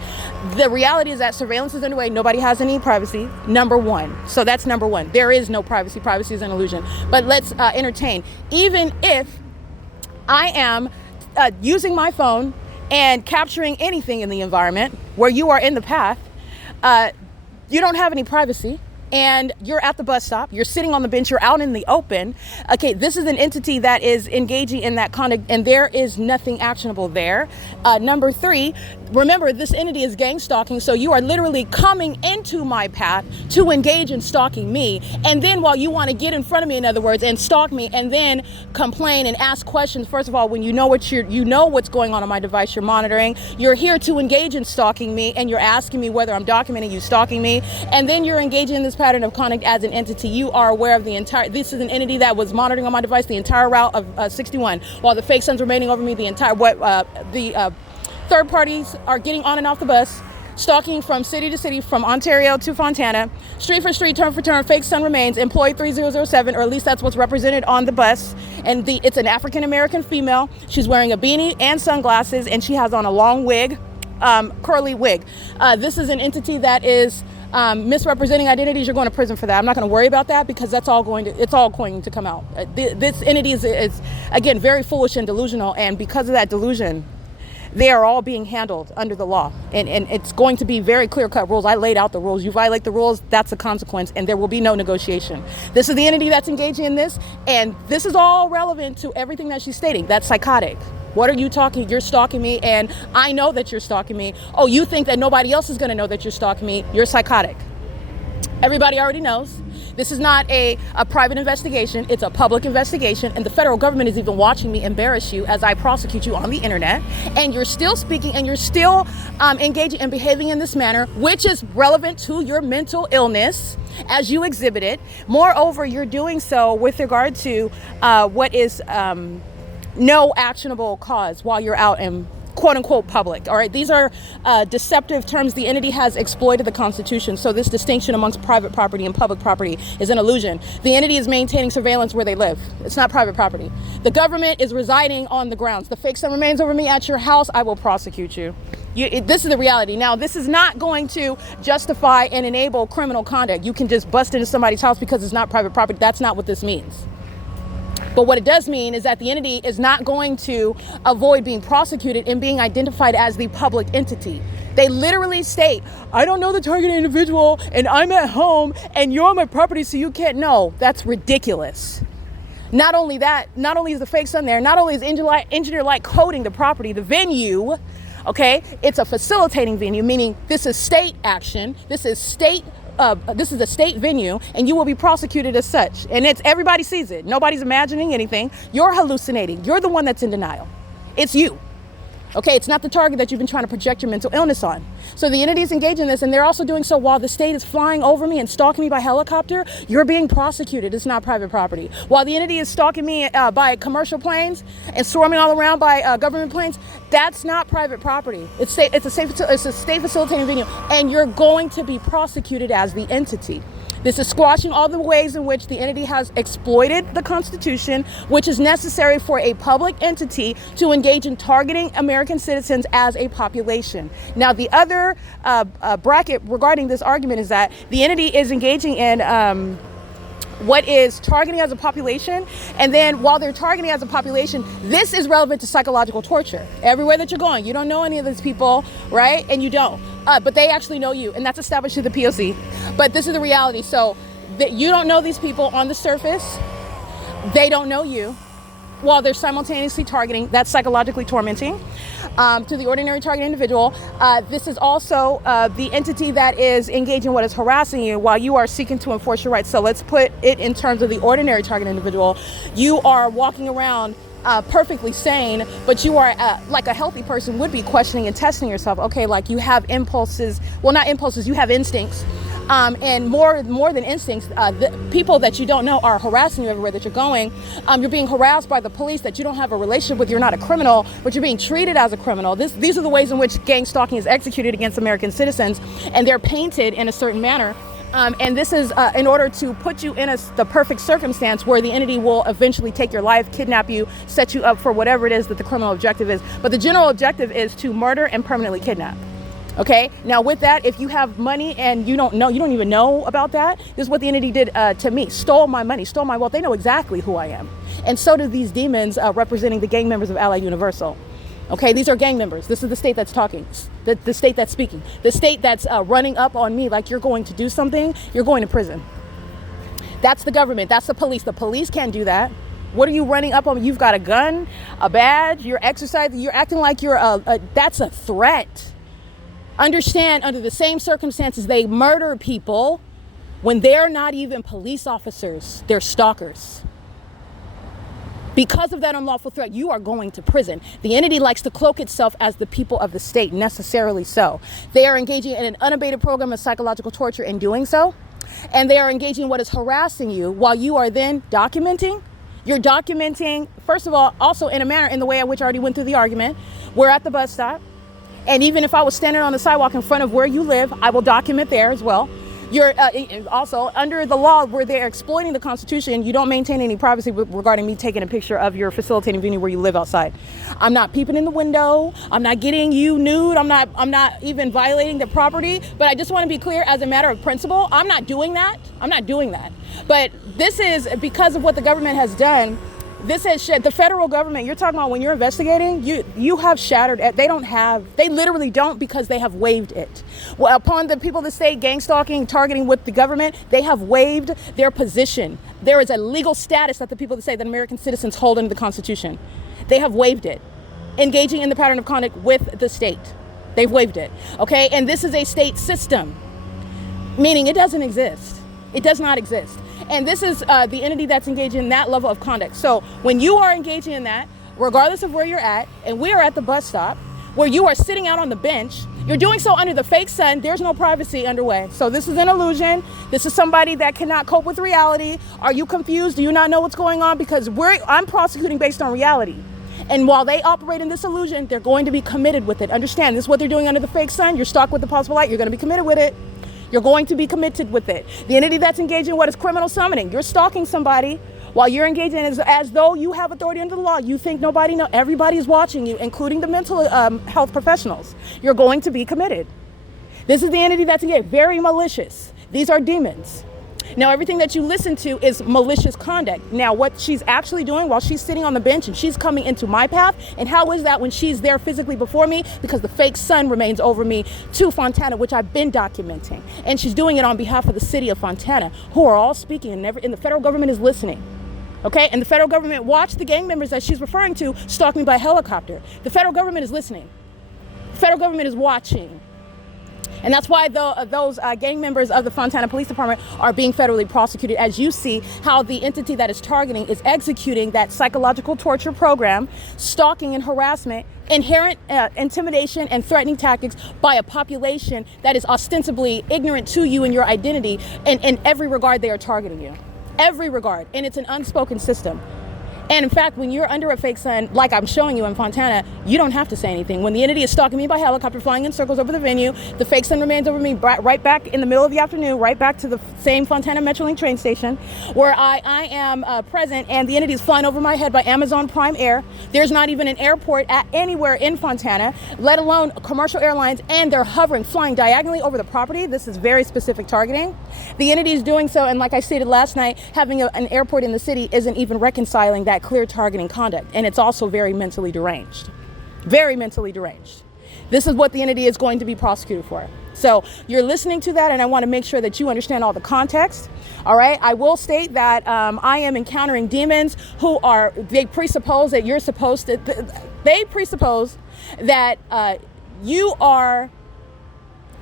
The reality is that surveillance is underway. Nobody has any privacy, number one. So that's number one. There is no privacy. Privacy is an illusion. But let's entertain. Even if I am using my phone and capturing anything in the environment where you are in the path, you don't have any privacy. and you're at the bus stop, you're sitting on the bench, you're out in the open. Okay, this is an entity that is engaging in that conduct, and there is nothing actionable there. Number 3, remember, this entity is gang stalking, so you are literally coming into my path to engage in stalking me, and then while you want to get in front of me, in other words, and stalk me, and then complain and ask questions, first of all, when you know what's going on my device, you're monitoring, you're here to engage in stalking me, and you're asking me whether I'm documenting you stalking me, and then you're engaging in this pattern of conduct as an entity. You are aware of this is an entity that was monitoring on my device the entire route of 61, while the fake sun's remaining over me the entire, third parties are getting on and off the bus, stalking from city to city, from Ontario to Fontana, street for street, turn for turn, fake sun remains, employee 3007, or at least that's what's represented on the bus. And it's an African-American female. She's wearing a beanie and sunglasses, and she has on a long wig, curly wig. This is an entity that is misrepresenting identities. You're going to prison for that. I'm not going to worry about that because it's all going to come out. This entity is again, very foolish and delusional, and because of that delusion, they are all being handled under the law, and it's going to be very clear-cut rules. I laid out the rules. You violate the rules, that's a consequence, and there will be no negotiation. This is the entity that's engaging in this, and this is all relevant to everything that she's stating. That's psychotic. What are you talking? You're stalking me, and I know that you're stalking me. Oh, you think that nobody else is going to know that you're stalking me? You're psychotic. Everybody already knows. This is not a private investigation. It's a public investigation, and the federal government is even watching me embarrass you as I prosecute you on the internet, and you're still speaking, and you're still engaging and behaving in this manner, which is relevant to your mental illness as you exhibit it. Moreover, you're doing so with regard to what is no actionable cause while you're out in quote unquote public. All right, these are deceptive terms. The entity has exploited the Constitution, so this distinction amongst private property and public property is an illusion. The entity is maintaining surveillance where they live. It's not private property. The government is residing on the grounds. The fake sun remains over me at your house, I will prosecute you. This is the reality. Now, this is not going to justify and enable criminal conduct. You can just bust into somebody's house because it's not private property. That's not what this means. But what it does mean is that the entity is not going to avoid being prosecuted and being identified as the public entity. They literally state, I don't know the targeted individual, and I'm at home, and you're on my property, so you can't know. That's ridiculous. Not only that, not only is the fake sun there, not only is engineer-like coding the property, the venue, okay, it's a facilitating venue, meaning this is state action, this is a state venue, and you will be prosecuted as such. And everybody sees it. Nobody's imagining anything. You're hallucinating. You're the one that's in denial. It's you. Okay, it's not the target that you've been trying to project your mental illness on. So the entity is engaged in this, and they're also doing so while the state is flying over me and stalking me by helicopter. You're being prosecuted. It's not private property. While the entity is stalking me by commercial planes and swarming all around by government planes, that's not private property. It's a state facilitating venue, and you're going to be prosecuted as the entity. This is squashing all the ways in which the entity has exploited the Constitution, which is necessary for a public entity to engage in targeting American citizens as a population. Now, the other bracket regarding this argument is that the entity is engaging in what is targeting as a population, and then while they're targeting as a population, this is relevant to psychological torture. Everywhere that you're going, you don't know any of these people, right? And you don't, but they actually know you, and that's established through the P.O.C. But this is the reality. So that you don't know these people on the surface, they don't know you, while they're simultaneously targeting. That's psychologically tormenting to the ordinary target individual. This is also the entity that is engaging what is harassing you while you are seeking to enforce your rights. So let's put it in terms of the ordinary target individual. You are walking around perfectly sane, but you are like a healthy person would be questioning and testing yourself. Okay, like you have impulses, well, not impulses, you have instincts. And more than instincts, the people that you don't know are harassing you everywhere that you're going. You're being harassed by the police that you don't have a relationship with. You're not a criminal, but you're being treated as a criminal. These are the ways in which gang stalking is executed against American citizens, and they're painted in a certain manner. And this is in order to put you in the perfect circumstance where the entity will eventually take your life, kidnap you, set you up for whatever it is that the criminal objective is. But the general objective is to murder and permanently kidnap. Okay, now with that, if you have money and you don't even know about that, this is what the entity did to me. Stole my money, stole my wealth. They know exactly who I am. And so do these demons representing the gang members of Allied Universal. Okay, these are gang members. This is the state that's talking, the state that's speaking, the state that's running up on me like you're going to do something, you're going to prison. That's the government. That's the police. The police can't do that. What are you running up on? You've got a gun, a badge, you're exercising, you're acting like you're that's a threat. Understand, under the same circumstances, they murder people when they're not even police officers, they're stalkers. Because of that unlawful threat, you are going to prison. The entity likes to cloak itself as the people of the state, necessarily so. They are engaging in an unabated program of psychological torture in doing so, and they are engaging in what is harassing you while you are then documenting. You're documenting, first of all, also in a manner, in the way in which I already went through the argument. We're at the bus stop, and even if I was standing on the sidewalk in front of where you live, I will document there as well. You're also under the law where they're exploiting the Constitution. You don't maintain any privacy regarding me taking a picture of your facilitating venue where you live outside. I'm not peeping in the window. I'm not getting you nude. I'm not even violating the property. But I just want to be clear, as a matter of principle, I'm not doing that. I'm not doing that. But this is because of what the government has done. This has the federal government, you're talking about when you're investigating, you have shattered it. They literally don't, because they have waived it. Well, upon the people that say gang stalking, targeting with the government, they have waived their position. There is a legal status that the people that say that American citizens hold under the Constitution. They have waived it. Engaging in the pattern of conduct with the state. They've waived it. Okay, and this is a state system, meaning it doesn't exist. It does not exist. And this is the entity that's engaging in that level of conduct. So when you are engaging in that, regardless of where you're at, and we are at the bus stop, where you are sitting out on the bench, you're doing so under the fake sun. There's no privacy underway. So this is an illusion. This is somebody that cannot cope with reality. Are you confused? Do you not know what's going on? Because I'm prosecuting based on reality. And while they operate in this illusion, they're going to be committed with it. Understand, this is what they're doing under the fake sun. You're stalked with the possible light. You're going to be committed with it. You're going to be committed with it. The entity that's engaging in what is criminal summoning. You're stalking somebody while you're engaging as though you have authority under the law. You think nobody knows. Everybody is watching you, including the mental health professionals. You're going to be committed. This is the entity that's engaged. Very malicious. These are demons. Now, everything that you listen to is malicious conduct. Now, what she's actually doing while she's sitting on the bench and she's coming into my path, and how is that when she's there physically before me? Because the fake sun remains over me to Fontana, which I've been documenting. And she's doing it on behalf of the city of Fontana, who are all speaking, and the federal government is listening. Okay, and the federal government watched the gang members that she's referring to stalk me by helicopter. The federal government is listening. The federal government is watching. And that's why those gang members of the Fontana Police Department are being federally prosecuted, as you see how the entity that is targeting is executing that psychological torture program, stalking and harassment, inherent intimidation and threatening tactics by a population that is ostensibly ignorant to you and your identity. And in every regard, they are targeting you. Every regard. And it's an unspoken system. And in fact, when you're under a fake sun, like I'm showing you in Fontana, you don't have to say anything. When the entity is stalking me by helicopter, flying in circles over the venue, the fake sun remains over me right back in the middle of the afternoon, right back to the same Fontana Metrolink train station, where I am present, and the entity is flying over my head by Amazon Prime Air. There's not even an airport anywhere in Fontana, let alone commercial airlines, and they're hovering, flying diagonally over the property. This is very specific targeting. The entity is doing so, and like I stated last night, having an airport in the city isn't even reconciling that clear targeting conduct, and it's also very mentally deranged. Very mentally deranged. This is what the entity is going to be prosecuted for. So you're listening to that, and I want to make sure that you understand all the context. All right, I will state that I am encountering demons they presuppose that you're supposed to, they presuppose that you are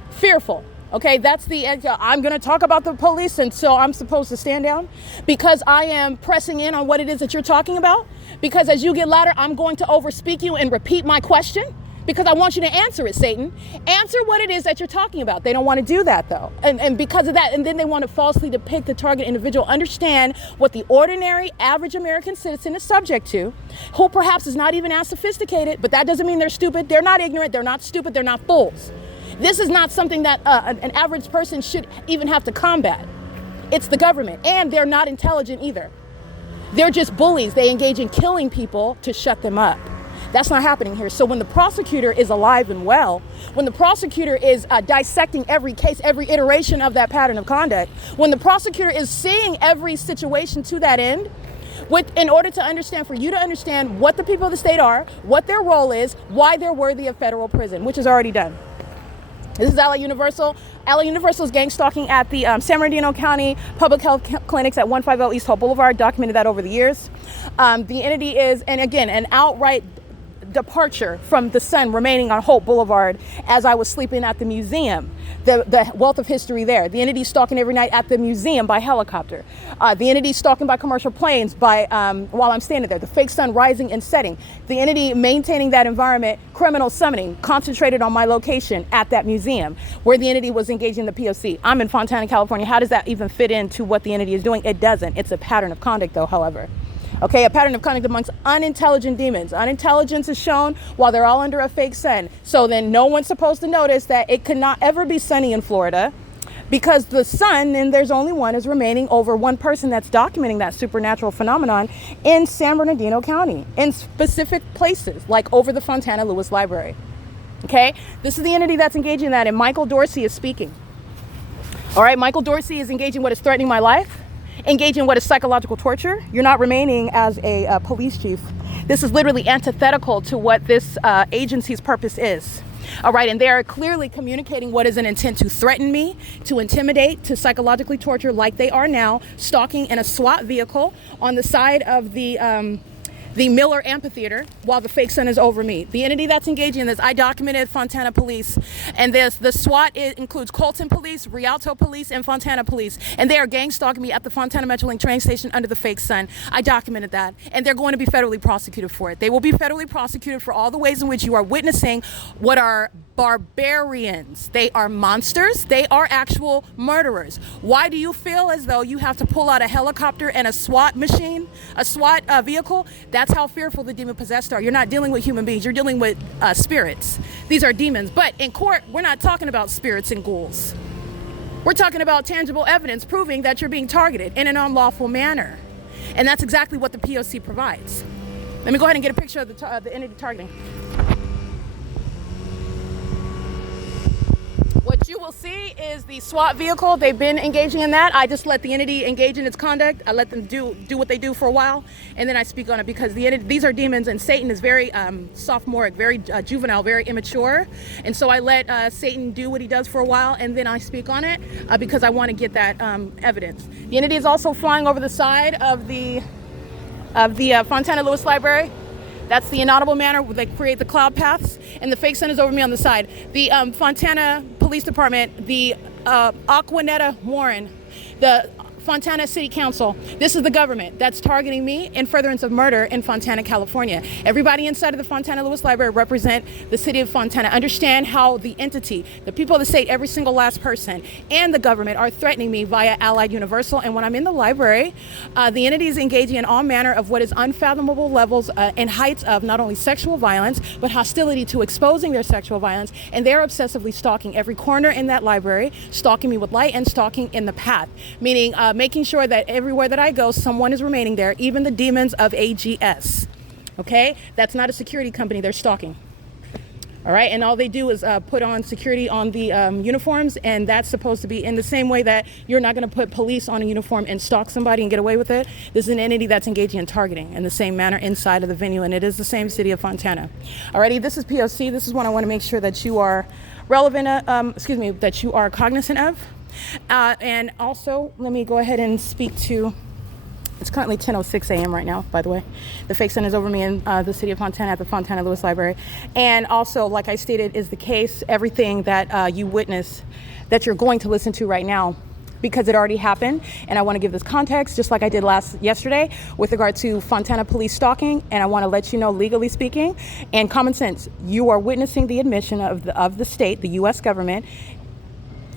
fearful. Okay, that's I'm going to talk about the police, and so I'm supposed to stand down because I am pressing in on what it is that you're talking about. Because as you get louder, I'm going to overspeak you and repeat my question because I want you to answer it, Satan. Answer what it is that you're talking about. They don't want to do that, though. And because of that, and then they want to falsely depict the target individual. Understand what the ordinary, average American citizen is subject to, who perhaps is not even as sophisticated, but that doesn't mean they're stupid. They're not ignorant. They're not stupid. They're not fools. This is not something that an average person should even have to combat. It's the government, and they're not intelligent either. They're just bullies. They engage in killing people to shut them up. That's not happening here. So when the prosecutor is alive and well, when the prosecutor is dissecting every case, every iteration of that pattern of conduct, when the prosecutor is seeing every situation to that end, In order to understand, for you to understand what the people of the state are, what their role is, why they're worthy of federal prison, which is already done. This is LA Universal. LA Universal is gang stalking at the San Bernardino County Public Health Clinics at 150 East Hope Boulevard. Documented that over the years. The entity is, and again, an outright departure from the sun remaining on Hope Boulevard as I was sleeping at the museum. The wealth of history there. The entity stalking every night at the museum by helicopter. The entity stalking by commercial planes by while I'm standing there. The fake sun rising and setting. The entity maintaining that environment, criminal summoning, concentrated on my location at that museum where the entity was engaging the P.O.C. I'm in Fontana, California. How does that even fit into what the entity is doing? It doesn't. It's a pattern of conduct though, however. Okay, a pattern of conduct amongst unintelligent demons. Unintelligence is shown while they're all under a fake sun. So then no one's supposed to notice that it could not ever be sunny in Florida because the sun, and there's only one, is remaining over one person that's documenting that supernatural phenomenon in San Bernardino County, in specific places, like over the Fontana Lewis Library. Okay, this is the entity that's engaging in that, and Michael Dorsey is speaking. All right, Michael Dorsey is engaging what is threatening my life. Engaging what is psychological torture. You're not remaining as a police chief. This is literally antithetical to what this agency's purpose is. All right, and they are clearly communicating what is an intent to threaten me, to intimidate, to psychologically torture, like they are now, stalking in a SWAT vehicle on the side of the Miller Amphitheater while the fake sun is over me. The entity that's engaging in this, I documented Fontana Police, and the SWAT, it includes Colton Police, Rialto Police, and Fontana Police, and they are gang stalking me at the Fontana Metrolink train station under the fake sun. I documented that, and they're going to be federally prosecuted for it. They will be federally prosecuted for all the ways in which you are witnessing what are barbarians. They are monsters. They are actual murderers. Why do you feel as though you have to pull out a helicopter and a SWAT machine, a SWAT vehicle? That's how fearful the demon-possessed are. You're not dealing with human beings. You're dealing with spirits. These are demons. But in court, we're not talking about spirits and ghouls. We're talking about tangible evidence proving that you're being targeted in an unlawful manner. And that's exactly what the P.O.C. provides. Let me go ahead and get a picture of the entity targeting. What you will see is the SWAT vehicle. They've been engaging in that. I just let the entity engage in its conduct. I let them do what they do for a while, and then I speak on it because these are demons, and Satan is very sophomoric, very juvenile, very immature. And so I let Satan do what he does for a while, and then I speak on it because I want to get that evidence. The entity is also flying over the side of the Fontana Lewis Library. That's the inaudible manner where they create the cloud paths, and the fake sun is over me on the side. The Fontana Police Department, the Aquanetta Warren, the Fontana City Council. This is the government that's targeting me in furtherance of murder in Fontana, California. Everybody inside of the Fontana Lewis Library represent the city of Fontana. Understand how the entity, the people of the state, every single last person, and the government are threatening me via Allied Universal. And when I'm in the library, the entity is engaging in all manner of what is unfathomable levels and heights of not only sexual violence, but hostility to exposing their sexual violence. And they're obsessively stalking every corner in that library, stalking me with light and stalking in the path, meaning making sure that everywhere that I go, someone is remaining there, even the demons of AGS. Okay? That's not a security company. They're stalking. All right? And all they do is put on security on the uniforms, and that's supposed to be in the same way that you're not going to put police on a uniform and stalk somebody and get away with it. This is an entity that's engaging in targeting in the same manner inside of the venue, and it is the same city of Fontana. Alrighty, this is P.O.C. This is one I want to make sure that you are relevant, that you are cognizant of. And also, let me go ahead and speak to, it's currently 10:06 a.m. right now, by the way. The fake sun is over me in the city of Fontana at the Fontana Lewis Library. And also, like I stated, is the case, everything that you witness, that you're going to listen to right now, because it already happened. And I want to give this context, just like I did yesterday, with regard to Fontana police stalking. And I want to let you know, legally speaking, and common sense, you are witnessing the admission of the state, the U.S. government,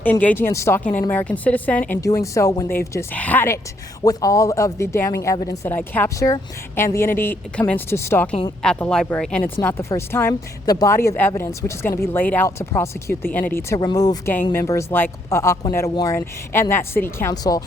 engaging in stalking an American citizen, and doing so when they've just had it with all of the damning evidence that I capture. And the entity commenced to stalking at the library. And it's not the first time. The body of evidence, which is going to be laid out to prosecute the entity, to remove gang members like Aquanetta Warren and that city council,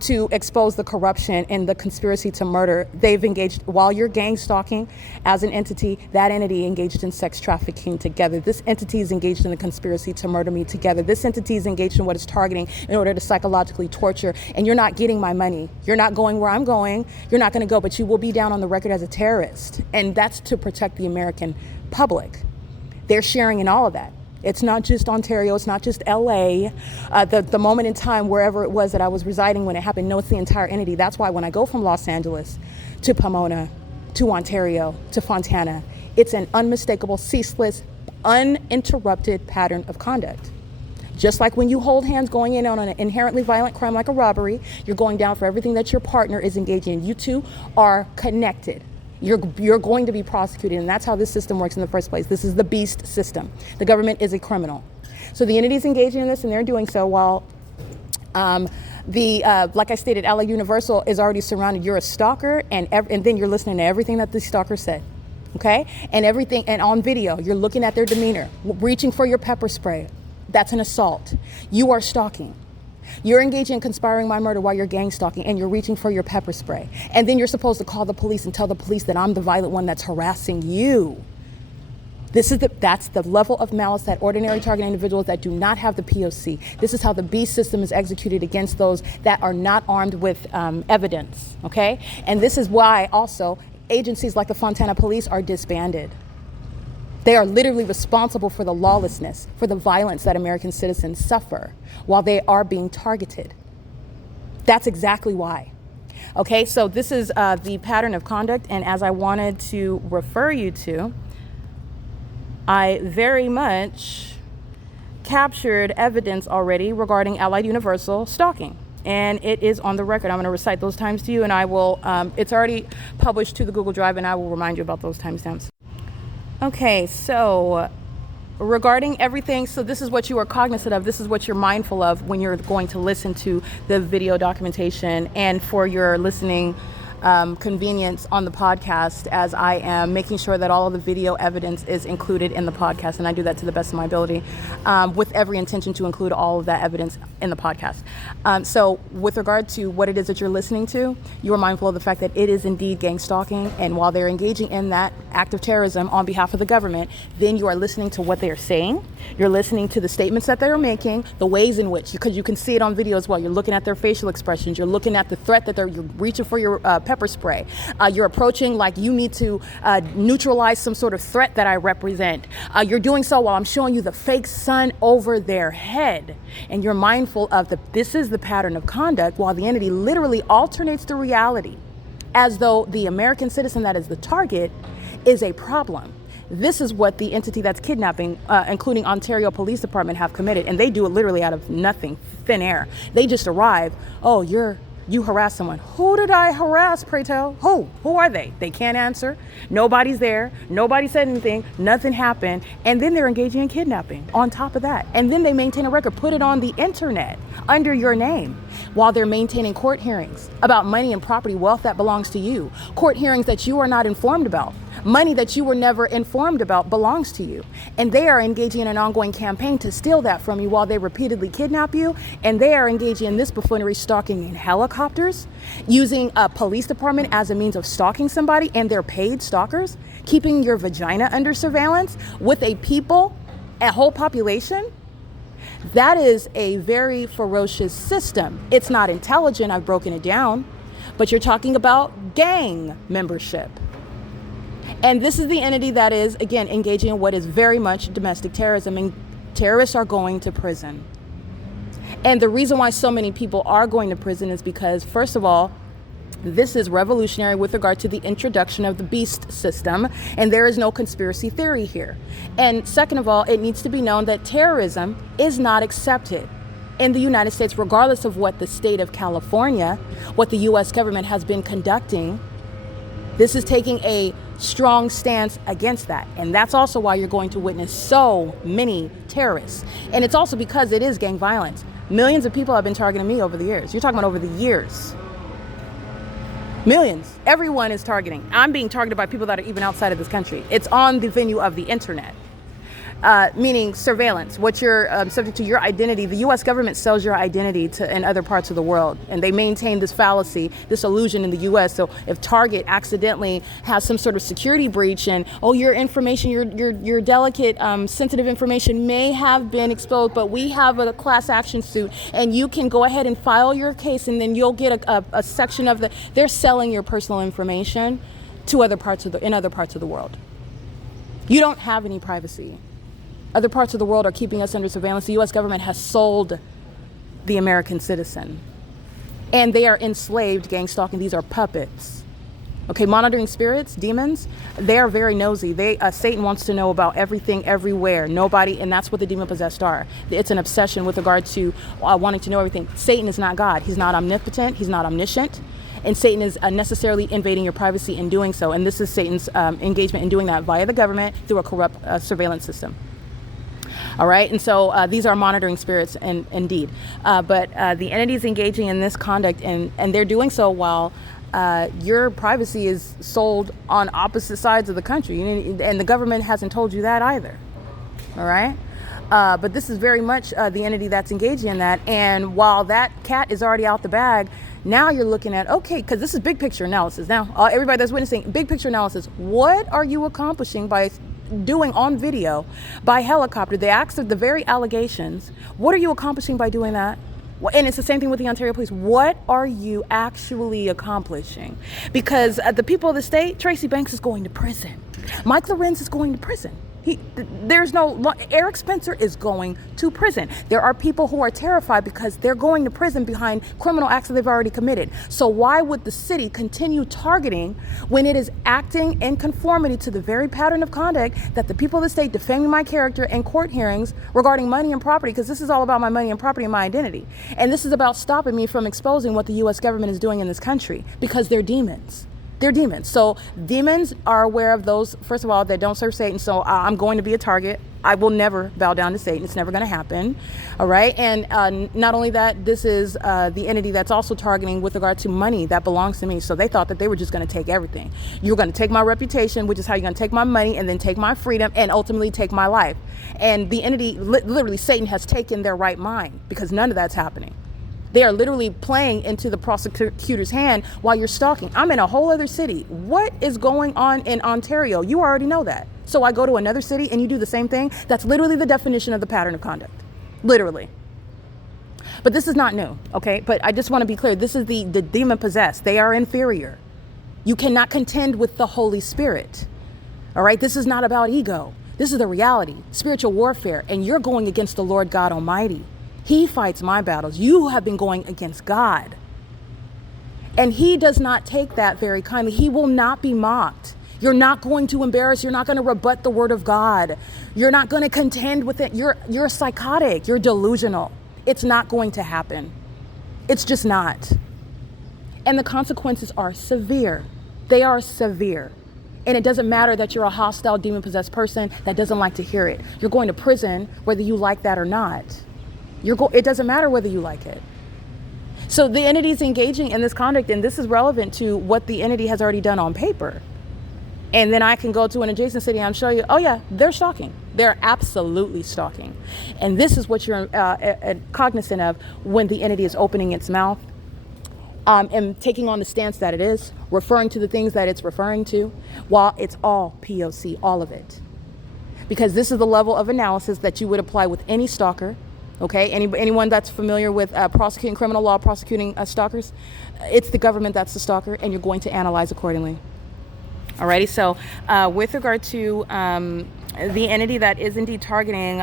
to expose the corruption and the conspiracy to murder. They've engaged, while you're gang stalking as an entity, that entity engaged in sex trafficking together. This entity is engaged in the conspiracy to murder me together. This entity is engaged in what is targeting in order to psychologically torture. And you're not getting my money. You're not going where I'm going. You're not going to go, but you will be down on the record as a terrorist. And that's to protect the American public. They're sharing in all of that. It's not just Ontario, it's not just LA, the moment in time, wherever it was that I was residing when it happened. No, it's the entire entity. That's why when I go from Los Angeles to Pomona, to Ontario, to Fontana, it's an unmistakable, ceaseless, uninterrupted pattern of conduct. Just like when you hold hands going in on an inherently violent crime like a robbery, you're going down for everything that your partner is engaging in. You two are connected. You're going to be prosecuted, and that's how this system works in the first place. This is the beast system. The government is a criminal. So the entity is engaging in this, and they're doing so while like I stated, LA Universal is already surrounded. You're a stalker, and then you're listening to everything that the stalker said, okay? And everything, and on video, you're looking at their demeanor, reaching for your pepper spray. That's an assault. You are stalking. You're engaging in conspiring my murder while you're gang stalking, and you're reaching for your pepper spray. And then you're supposed to call the police and tell the police that I'm the violent one that's harassing you. That's the level of malice that ordinary target individuals that do not have the P.O.C. This is how the beast system is executed against those that are not armed with evidence, okay? And this is why also agencies like the Fontana police are disbanded. They are literally responsible for the lawlessness, for the violence that American citizens suffer while they are being targeted. That's exactly why. Okay, so this is the pattern of conduct, and as I wanted to refer you to, I very much captured evidence already regarding Allied Universal stalking. And it is on the record. I'm going to recite those times to you, and I will, it's already published to the Google Drive, and I will remind you about those timestamps. Okay, so regarding everything, so this is what you are cognizant of, this is what you're mindful of when you're going to listen to the video documentation, and for your listening convenience on the podcast, as I am making sure that all of the video evidence is included in the podcast, and I do that to the best of my ability, with every intention to include all of that evidence in the podcast. So with regard to what it is that you're listening to, you are mindful of the fact that it is indeed gang stalking, and while they're engaging in that act of terrorism on behalf of the government, then you are listening to what they are saying, you're listening to the statements that they're making, the ways in which, because you can see it on video as well, you're looking at their facial expressions, you're looking at the threat that you're reaching for your pepper spray. You're approaching like you need to neutralize some sort of threat that I represent. You're doing so while I'm showing you the fake sun over their head. And you're mindful of this is the pattern of conduct, while the entity literally alternates the reality as though the American citizen that is the target is a problem. This is what the entity that's kidnapping, including Ontario Police Department, have committed. And they do it literally out of nothing, thin air. They just arrive, oh, you harass someone. Who did I harass, pray tell? Who are they? They can't answer. Nobody's there. Nobody said anything. Nothing happened. And then they're engaging in kidnapping on top of that. And then they maintain a record, put it on the internet under your name, while they're maintaining court hearings about money and property, wealth that belongs to you. Court hearings that you are not informed about. Money that you were never informed about belongs to you. And they are engaging in an ongoing campaign to steal that from you while they repeatedly kidnap you. And they are engaging in this buffoonery, stalking in helicopters, using a police department as a means of stalking somebody, and they're paid stalkers, keeping your vagina under surveillance with a whole population. That is a very ferocious system. It's not intelligent, I've broken it down, but you're talking about gang membership. And this is the entity that is, again, engaging in what is very much domestic terrorism, and terrorists are going to prison. And the reason why so many people are going to prison is because, first of all, this is revolutionary with regard to the introduction of the beast system, and there is no conspiracy theory here. And second of all, it needs to be known that terrorism is not accepted in the United States, regardless of what the state of California, what the U.S. government has been conducting. This is taking a strong stance against that. And that's also why you're going to witness so many terrorists. And it's also because it is gang violence. Millions of people have been targeting me over the years. You're talking about over the years. Millions. Everyone is targeting. I'm being targeted by people that are even outside of this country. It's on the venue of the internet. meaning surveillance, what you're subject to, your identity. The U.S. government sells your identity to in other parts of the world, and they maintain this fallacy, this illusion in the U.S. So if Target accidentally has some sort of security breach and, oh, your information, your delicate, sensitive information may have been exposed, but we have a class action suit, and you can go ahead and file your case, and then you'll get a section of they're selling your personal information to other parts of the world. You don't have any privacy. Other parts of the world are keeping us under surveillance. The U.S. government has sold the American citizen. And they are enslaved, gang stalking. These are puppets. Okay, monitoring spirits, demons, they are very nosy. Satan wants to know about everything, everywhere, nobody, and that's what the demon-possessed are. It's an obsession with regard to wanting to know everything. Satan is not God. He's not omnipotent. He's not omniscient. And Satan is unnecessarily invading your privacy in doing so. And this is Satan's engagement in doing that via the government through a corrupt surveillance system. All right, and so these are monitoring spirits, indeed. But the entities engaging in this conduct, and they're doing so while your privacy is sold on opposite sides of the country, and the government hasn't told you that either. All right, but this is very much the entity that's engaging in that. And while that cat is already out the bag, now you're looking at, okay, because this is big picture analysis. Now, everybody that's witnessing big picture analysis, what are you accomplishing by doing on video by helicopter? They asked the very allegations. What are you accomplishing by doing that? And it's the same thing with the Ontario Police. What are you actually accomplishing? Because the people of the state, Tracy Banks is going to prison. Mike LORENZ is going to prison. Eric Spencer is going to prison. There are people who are terrified because they're going to prison behind criminal acts that they've already committed. So why would the city continue targeting when it is acting in conformity to the very pattern of conduct that the people of the state defaming my character in court hearings regarding money and property? Because this is all about my money and property and my identity. And this is about stopping me from exposing what the U.S. government is doing in this country, because they're demons. They're demons. So demons are aware of those, first of all, that don't serve Satan. So I'm going to be a target. I will never bow down to Satan. It's never going to happen. All right. And not only that, this is the entity that's also targeting with regard to money that belongs to me. So they thought that they were just going to take everything. You're going to take my reputation, which is how you're going to take my money, and then take my freedom, and ultimately take my life. And the entity, literally Satan, has taken their right mind, because none of that's happening. They are literally playing into the prosecutor's hand while you're stalking. I'm in a whole other city. What is going on in Ontario? You already know that. So I go to another city and you do the same thing? That's literally the definition of the pattern of conduct. Literally. But this is not new, okay? But I just want to be clear. This is the demon possessed. They are inferior. You cannot contend with the Holy Spirit. All right? This is not about ego. This is the reality. Spiritual warfare. And you're going against the Lord God Almighty. He fights my battles. You have been going against God. And he does not take that very kindly. He will not be mocked. You're not going to embarrass. You're not going to rebut the word of God. You're not going to contend with it. You're psychotic. You're delusional. It's not going to happen. It's just not. And the consequences are severe. They are severe. And it doesn't matter that you're a hostile, demon-possessed person that doesn't like to hear it. You're going to prison whether you like that or not. It doesn't matter whether you like it. So the entity is engaging in this conduct, and this is relevant to what the entity has already done on paper. And then I can go to an adjacent city and show you, oh yeah, they're stalking. They're absolutely stalking. And this is what you're cognizant of when the entity is opening its mouth and taking on the stance that it is, referring to the things that it's referring to, while it's all P.O.C, all of it. Because this is the level of analysis that you would apply with any stalker. Okay, anyone that's familiar with prosecuting criminal law, prosecuting stalkers, it's the government that's the stalker, and you're going to analyze accordingly. Alrighty, so with regard to the entity that is indeed targeting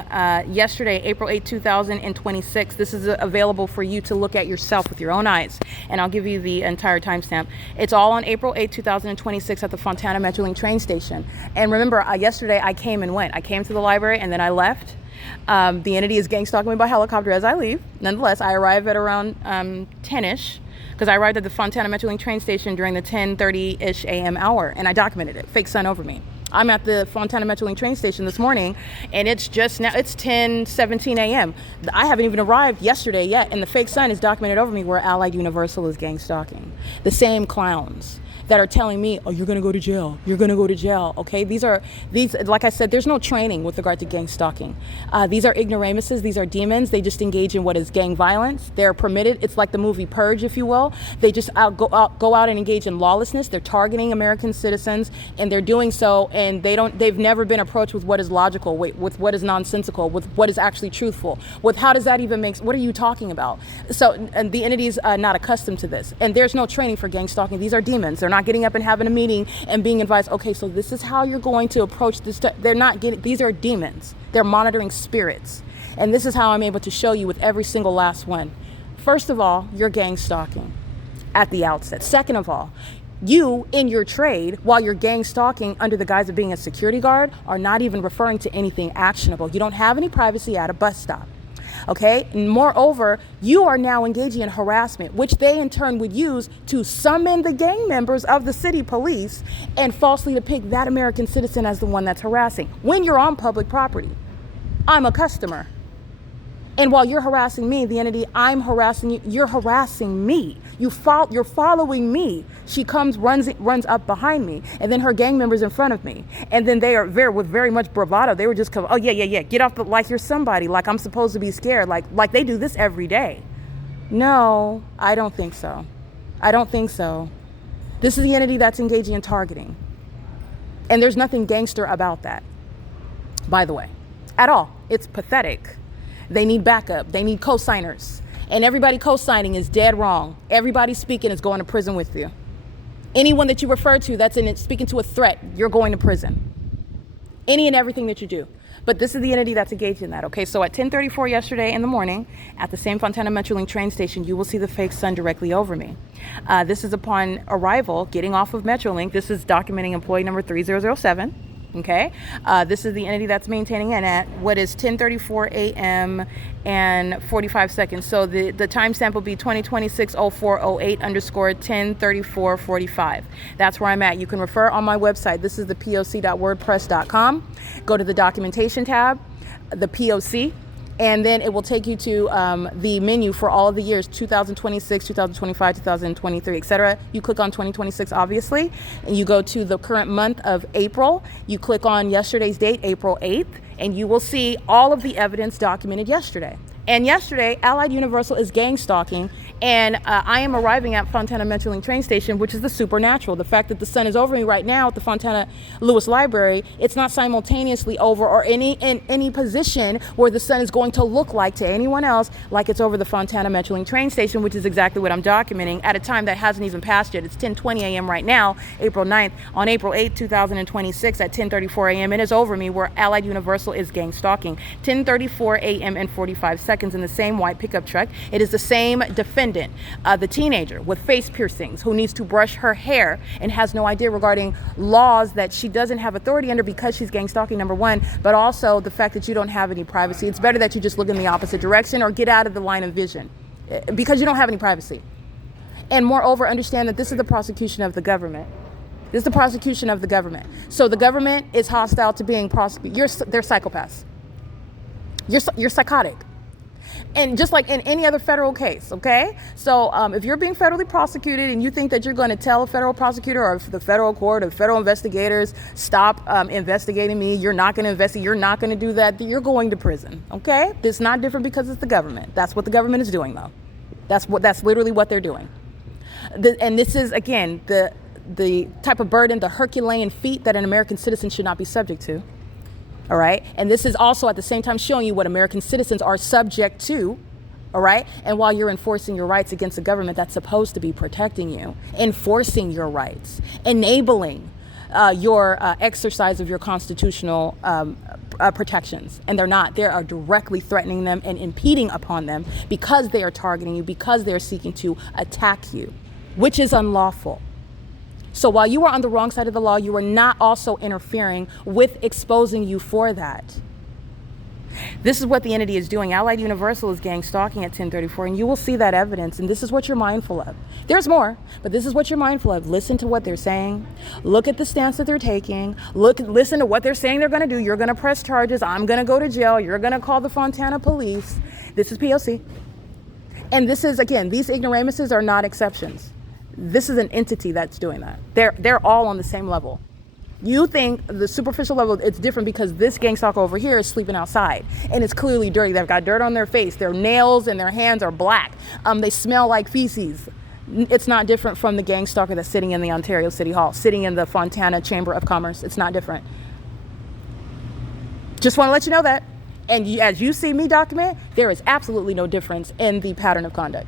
yesterday, April 8, 2026, this is available for you to look at yourself with your own eyes, and I'll give you the entire timestamp. It's all on April 8, 2026 at the Fontana Metrolink train station. And remember, yesterday I came and went. I came to the library and then I left. The entity is gang stalking me by helicopter as I leave. Nonetheless, I arrive at around 10-ish, because I arrived at the Fontana Metrolink train station during the 10:30-ish a.m. hour, and I documented it. Fake sun over me. I'm at the Fontana Metrolink train station this morning, and it's just now, it's 10:17 a.m. I haven't even arrived yesterday yet, and the fake sun is documented over me where Allied Universal is gang stalking. The same clowns that are telling me, oh, you're going to go to jail. You're going to go to jail. Okay. These, like I said, there's no training with regard to gang stalking. These are ignoramuses. These are demons. They just engage in what is gang violence. They're permitted. It's like the movie Purge, if you will. They just go out and engage in lawlessness. They're targeting American citizens, and they're doing so. And they've never been approached with what is logical, with what is nonsensical, with what is actually truthful, with how does that even make, what are you talking about? So, and the entity's not accustomed to this. And there's no training for gang stalking. These are demons. They're not getting up and having a meeting and being advised, okay, so this is how you're going to approach this. They're not getting, these are demons. They're monitoring spirits. And this is how I'm able to show you with every single last one. First of all, you're gang stalking at the outset. Second of all, you in your trade, while you're gang stalking under the guise of being a security guard, are not even referring to anything actionable. You don't have any privacy at a bus stop. Okay. And moreover, you are now engaging in harassment, which they in turn would use to summon the gang members of the city police and falsely depict that American citizen as the one that's harassing. When you're on public property, I'm a customer. And while you're harassing me, the entity, I'm harassing you, you're harassing me. You're following me. She comes, runs up behind me, and then her gang members in front of me. And then they are with very much bravado. They were just come, oh yeah, get off like you're somebody, like I'm supposed to be scared, like they do this every day. No, I don't think so. I don't think so. This is the entity that's engaging in targeting. And there's nothing gangster about that, by the way, at all. It's pathetic. They need backup. They need co-signers. And everybody co-signing is dead wrong. Everybody speaking is going to prison with you. Anyone that you refer to that's speaking to a threat, you're going to prison. Any and everything that you do. But this is the entity that's engaged in that. Okay, so at 10:34 yesterday in the morning, at the same Fontana Metrolink train station, you will see the fake sun directly over me. This is upon arrival, getting off of Metrolink. This is documenting employee number 3007. Okay, this is the entity that's maintaining it at what is 10:34 a.m. and 45 seconds. So the timestamp will be 2026-0408_10:34:45. That's where I'm at. You can refer on my website. This is the P.O.C.wordpress.com. Go to the documentation tab, the P.O.C. And then it will take you to the menu for all of the years, 2026, 2025, 2023, etc. You click on 2026, obviously, and you go to the current month of April. You click on yesterday's date, April 8th, and you will see all of the evidence documented yesterday. And yesterday, Allied Universal is gang stalking, and I am arriving at Fontana Metrolink train station, which is the supernatural. The fact that the sun is over me right now at the Fontana Lewis Library, it's not simultaneously over or in any position where the sun is going to look like to anyone else like it's over the Fontana Metrolink train station, which is exactly what I'm documenting at a time that hasn't even passed yet. It's 10:20 a.m. right now, April 9th. On April 8th, 2026 at 10:34 a.m. it is over me where Allied Universal is gang stalking. 10:34 a.m. and 45 seconds in the same white pickup truck. It is the same defendant, the teenager with face piercings who needs to brush her hair and has no idea regarding laws that she doesn't have authority under because she's gang stalking, number one, but also the fact that you don't have any privacy. It's better that you just look in the opposite direction or get out of the line of vision because you don't have any privacy. And moreover, understand that this is the prosecution of the government. This is the prosecution of the government. So the government is hostile to being prosecuted. They're psychopaths. You're psychotic. And just like in any other federal case, okay? So if you're being federally prosecuted and you think that you're going to tell a federal prosecutor or the federal court or federal investigators, stop investigating me, you're not going to investigate, you're not going to do that, you're going to prison, okay? This is not different because it's the government. That's what the government is doing, though. That's literally what they're doing. And this is, again, the type of burden, the Herculean feat that an American citizen should not be subject to. All right. And this is also at the same time showing you what American citizens are subject to. All right. And while you're enforcing your rights against a government that's supposed to be protecting you, enforcing your rights, enabling your exercise of your constitutional protections. And they're not. They are directly threatening them and impeding upon them because they are targeting you, because they're seeking to attack you, which is unlawful. So while you are on the wrong side of the law, you are not also interfering with exposing you for that. This is what the entity is doing. Allied Universal is gang stalking at 10:34, and you will see that evidence, and this is what you're mindful of. There's more, but this is what you're mindful of. Listen to what they're saying. Look at the stance that they're taking. Listen to what they're saying they're going to do. You're going to press charges. I'm going to go to jail. You're going to call the Fontana police. This is P.O.C. And this is, again, these ignoramuses are not exceptions. This is an entity that's doing that. They're all on the same level. You think the superficial level, it's different because this gang stalker over here is sleeping outside and it's clearly dirty. They've got dirt on their face. Their nails and their hands are black. They smell like feces. It's not different from the gang stalker that's sitting in the Ontario City Hall, sitting in the Fontana Chamber of Commerce. It's not different. Just want to let you know that. And as you see me document, there is absolutely no difference in the pattern of conduct.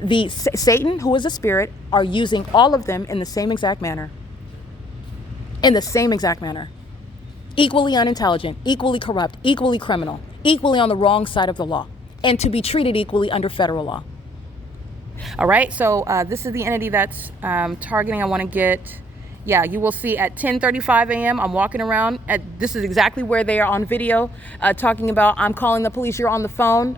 The Satan, who is a spirit, are using all of them in the same exact manner. In the same exact manner. Equally unintelligent, equally corrupt, equally criminal, equally on the wrong side of the law, and to be treated equally under federal law. All right, so this is the entity that's targeting. I want to get, yeah, you will see at 10:35 a.m. I'm walking around. This is exactly where they are on video talking about, I'm calling the police, you're on the phone.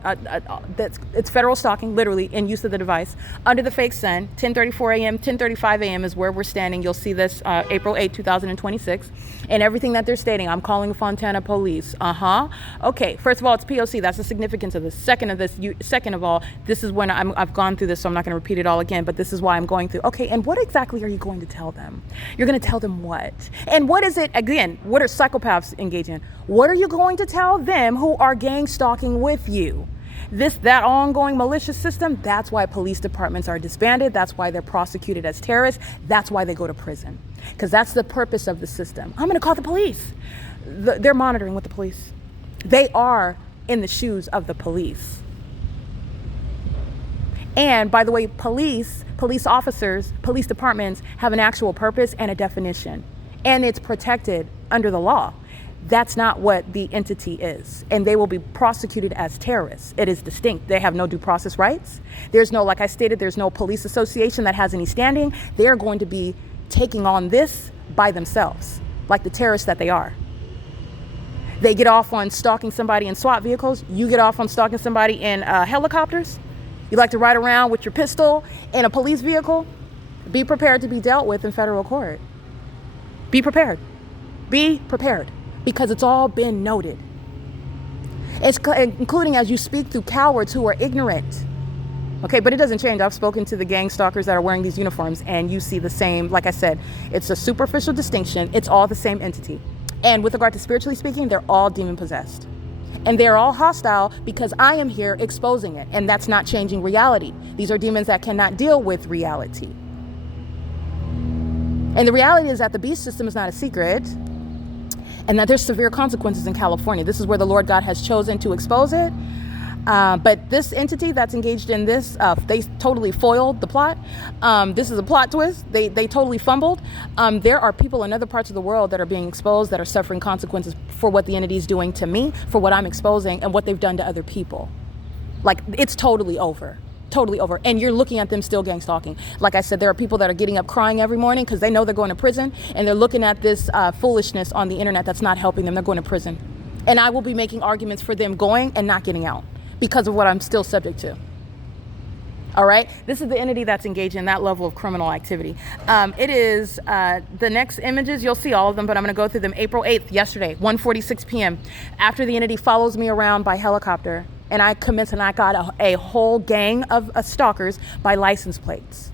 It's federal stalking, literally, in use of the device. Under the fake sun, 10:34 a.m., 10:35 a.m. is where we're standing. You'll see this April 8, 2026. And everything that they're stating, I'm calling Fontana police. Okay, first of all, it's P.O.C. That's the significance of this. Second of all, this is when I've gone through this, so I'm not going to repeat it all again, but this is why I'm going through. Okay, and what exactly are you going to tell them? You're going to tell them what? And what is it, again, what are psychopaths engaged in? What are you going to tell them who are gang stalking with you? That ongoing malicious system, that's why police departments are disbanded. That's why they're prosecuted as terrorists. That's why they go to prison. Because that's the purpose of the system. I'm going to call the police. They're monitoring with the police. They are in the shoes of the police. And by the way, police officers, police departments have an actual purpose and a definition. And it's protected under the law. That's not what the entity is. And they will be prosecuted as terrorists. It is distinct. They have no due process rights. There's no, like I stated, there's no police association that has any standing. They're going to be taking on this by themselves, like the terrorists that they are. They get off on stalking somebody in SWAT vehicles. You get off on stalking somebody in helicopters. You like to ride around with your pistol in a police vehicle. Be prepared to be dealt with in federal court. Be prepared. Be prepared. Because it's all been noted. It's including as you speak through cowards who are ignorant. Okay, but it doesn't change. I've spoken to the gang stalkers that are wearing these uniforms, and you see the same, like I said, it's a superficial distinction. It's all the same entity. And with regard to spiritually speaking, they're all demon possessed. And they're all hostile because I am here exposing it. And that's not changing reality. These are demons that cannot deal with reality. And the reality is that the beast system is not a secret. And that there's severe consequences in California. This is where the Lord God has chosen to expose it. But this entity that's engaged in this, they totally foiled the plot. This is a plot twist. They totally fumbled. There are people in other parts of the world that are being exposed, that are suffering consequences for what the entity is doing to me, for what I'm exposing, and what they've done to other people. Like, it's totally over. Totally over. And you're looking at them still gang stalking. Like I said, there are people that are getting up crying every morning because they know they're going to prison, and they're looking at this foolishness on the internet that's not helping them. They're going to prison. And I will be making arguments for them going and not getting out because of what I'm still subject to. All right. This is the entity that's engaged in that level of criminal activity. It is the next images. You'll see all of them, but I'm going to go through them. April 8th, yesterday, 1:46 p.m. After the entity follows me around by helicopter, and I commence and I got a whole gang of stalkers by license plates.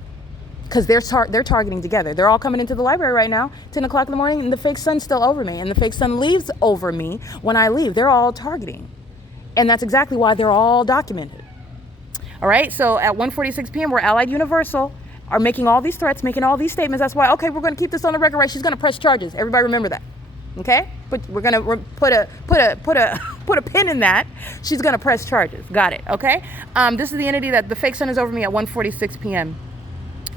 Because they're targeting together. They're all coming into the library right now, 10 o'clock in the morning, and the fake sun's still over me. And the fake sun leaves over me when I leave. They're all targeting. And that's exactly why they're all documented. All right, so at 1:46 p.m., we're Allied Universal are making all these threats, making all these statements. That's why, okay, we're going to keep this on the record, right? She's going to press charges. Everybody remember that. Okay, but we're gonna put a pin in that. She's gonna press charges. Got it. Okay. This is the entity that the fake sun is over me at 1:46 p.m.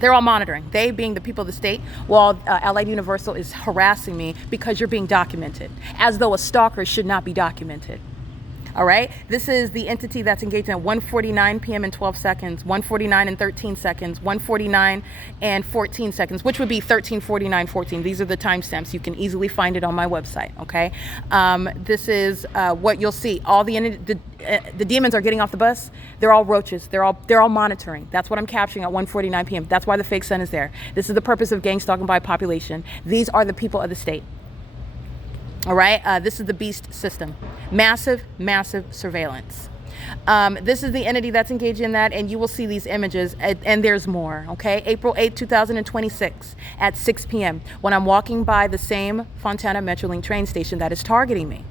They're all monitoring. They being the people of the state, while Allied Universal is harassing me because you're being documented, as though a stalker should not be documented. All right. This is the entity that's engaged in 1:49 p.m. and 12 seconds, 1:49 and 13 seconds, 1:49 and 14 seconds, which would be 13:49:14. These are the timestamps. You can easily find it on my website. Okay. This is what you'll see. All the demons are getting off the bus. They're all roaches. They're all monitoring. That's what I'm capturing at 1:49 p.m. That's why the fake sun is there. This is the purpose of gang stalking by population. These are the people of the state. All right. This is the beast system. Massive, massive surveillance. This is the entity that's engaged in that, and you will see these images, and there's more, okay? April 8, 2026 at 6 p.m. when I'm walking by the same Fontana Metrolink train station that is targeting me.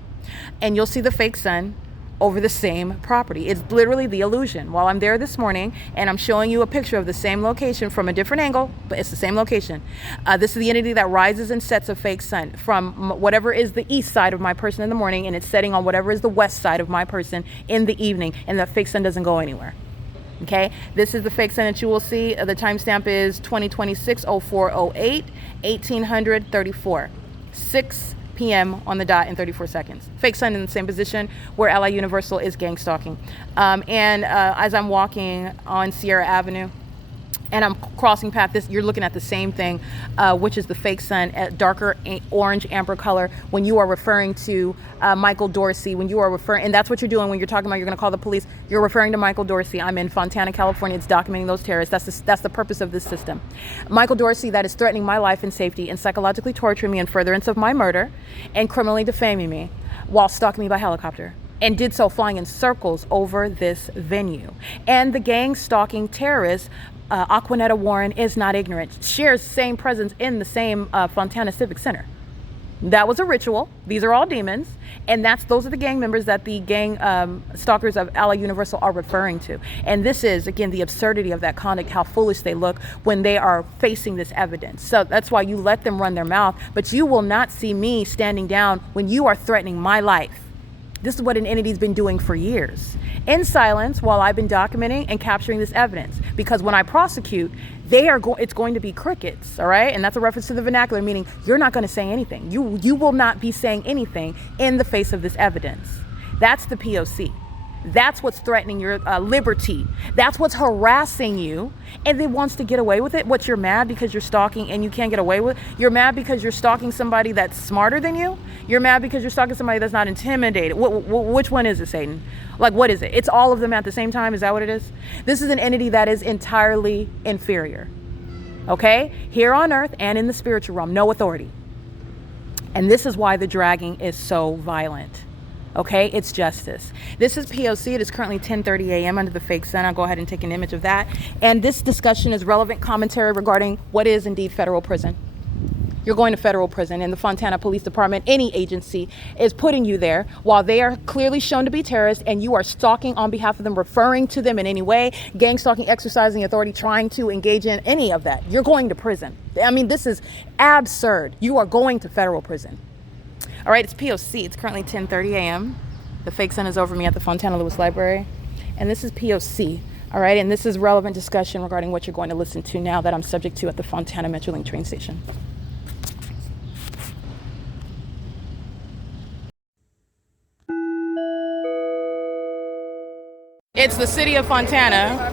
And you'll see the fake sun over the same property. It's literally the illusion. While I'm there this morning and I'm showing you a picture of the same location from a different angle, but it's the same location. This is the entity that rises and sets a fake sun from whatever is the east side of my person in the morning, and it's setting on whatever is the west side of my person in the evening, and that fake sun doesn't go anywhere. Okay, this is the fake sun that you will see. The timestamp is 2026-0408, 1834, 6 p.m. on the dot in 34 seconds. Fake sun in the same position where Ally Universal is gang stalking. As I'm walking on Sierra Avenue and I'm crossing path, you're looking at the same thing, which is the fake sun at darker orange amber color when you are referring to Michael Dorsey, when you are referring, and that's what you're doing when you're talking about you're going to call the police. You're referring to Michael Dorsey. I'm in Fontana, California. It's documenting those terrorists. That's the purpose of this system. Michael Dorsey, that is threatening my life and safety and psychologically torturing me in furtherance of my murder and criminally defaming me while stalking me by helicopter, and did so flying in circles over this venue. And the gang stalking terrorist, Aquanetta Warren, is not ignorant, shares the same presence in the same Fontana Civic Center. That was a ritual. These are all demons. And those are the gang members that the gang stalkers of Ally Universal are referring to. And this is, again, the absurdity of that conduct, how foolish they look when they are facing this evidence. So that's why you let them run their mouth, but you will not see me standing down when you are threatening my life. This is what an entity's been doing for years, in silence, while I've been documenting and capturing this evidence. Because when I prosecute, it's going to be crickets, all right? And that's a reference to the vernacular, meaning you're not going to say anything. You will not be saying anything in the face of this evidence. That's the P.O.C. That's what's threatening your liberty. That's what's harassing you, and they wants to get away with it. What, you're mad because you're stalking and you can't get away with it? You're mad because you're stalking somebody that's smarter than you? You're mad because you're stalking somebody that's not intimidated? Which one is it, Satan? Like, what is it? It's all of them at the same time? Is that what it is? This is an entity that is entirely inferior, okay? Here on earth and in the spiritual realm, no authority. And this is why the dragging is so violent. Okay, it's justice. This is P.O.C. It is currently 10:30 a.m. under the fake sun. I'll go ahead and take an image of that. And this discussion is relevant commentary regarding what is indeed federal prison. You're going to federal prison, and the Fontana Police Department, any agency, is putting you there while they are clearly shown to be terrorists, and you are stalking on behalf of them, referring to them in any way, gang stalking, exercising authority, trying to engage in any of that. You're going to prison. I mean, this is absurd. You are going to federal prison. All right, it's P.O.C. It's currently 10:30 a.m. The fake sun is over me at the Fontana Lewis Library. And this is P.O.C. All right, and this is relevant discussion regarding what you're going to listen to now that I'm subject to at the Fontana Metrolink train station. It's the city of Fontana.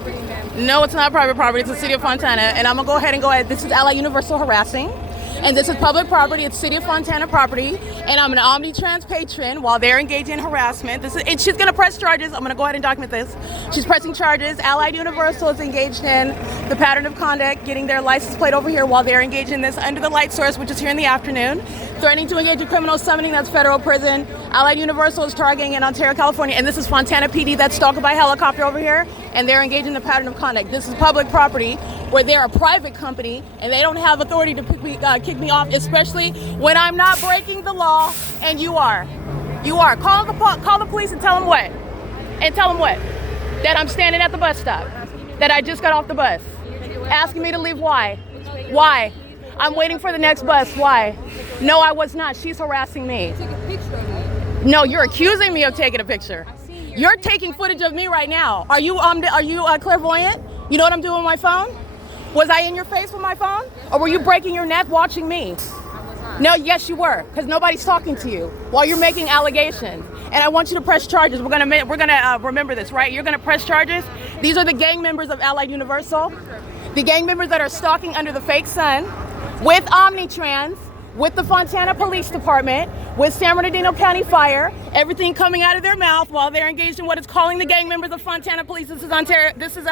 No, it's not private property. It's the city of Fontana. And I'm going to go ahead. This is Ally Universal harassing. And this is public property. It's City of Fontana property. And I'm an Omnitrans patron while they're engaged in harassment. And she's going to press charges. I'm going to go ahead and document this. She's pressing charges. Allied Universal is engaged in the pattern of conduct, getting their license plate over here while they're engaged in this under the light source, which is here in the afternoon. Threatening to engage in criminal summoning, that's federal prison. Allied Universal is targeting in Ontario, California. And this is Fontana PD that's stalked by helicopter over here. And they're engaged in the pattern of conduct. This is public property where they're a private company and they don't have authority to kick me off, especially when I'm not breaking the law and you are. You are. Call the police and tell them what? And tell them what? That I'm standing at the bus stop. That I just got off the bus. Asking me to leave. Why? Why? I'm waiting for the next bus. Why? No, I was not. She's harassing me. No, you're accusing me of taking a picture. You're taking footage of me right now. Are you clairvoyant? You know what I'm doing with my phone? Was I in your face with my phone? Or were you breaking your neck watching me? No, yes you were, because nobody's talking to you while you're making allegations. And I want you to press charges. We're gonna remember this, right? You're gonna press charges. These are the gang members of Allied Universal. The gang members that are stalking under the fake sun with Omnitrans, with the Fontana Police Department, with San Bernardino County Fire, everything coming out of their mouth while they're engaged in what is calling the gang members of Fontana Police. This is Ontario. This is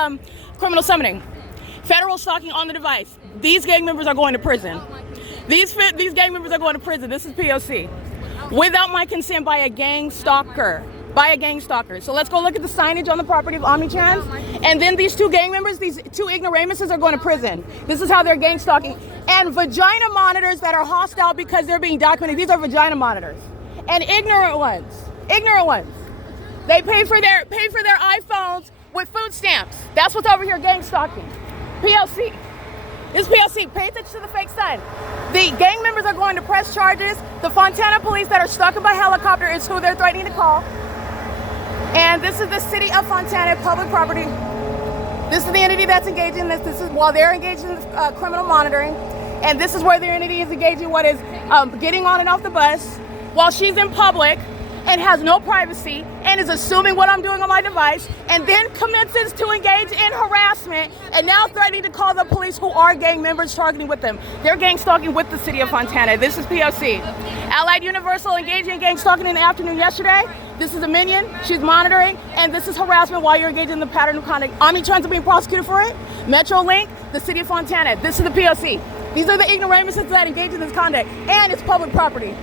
criminal summoning. Federal stalking on the device. These gang members are going to prison. These gang members are going to prison. This is P.O.C. Without my consent by a gang stalker. by a gang stalker. So let's go look at the signage on the property of Omnitrans. And then these two gang members, these two ignoramuses, are going to prison. This is how they're gang stalking. And vagina monitors that are hostile because they're being documented. These are vagina monitors. And ignorant ones. They pay for their iPhones with food stamps. That's what's over here, gang stalking. P.O.C. This is P.O.C. Pay attention to the fake sign. The gang members are going to press charges. The Fontana police that are stuck by helicopter is who they're threatening to call. And this is the city of Fontana, public property. This is the entity that's engaging in this. This is while they're engaged in criminal monitoring. And this is where the entity is engaging what is getting on and off the bus while she's in public and has no privacy and is assuming what I'm doing on my device and then commences to engage in harassment and now threatening to call the police who are gang members targeting with them. They're gang stalking with the city of Fontana. This is P.O.C. Allied Universal engaging in gang stalking in the afternoon yesterday. This is a minion. She's monitoring, and this is harassment while you're engaging in the pattern of conduct. Omnitrans are being prosecuted for it. Metrolink, the city of Fontana. This is the P.O.C. These are the ignoramuses that engage in this conduct, and it's public property.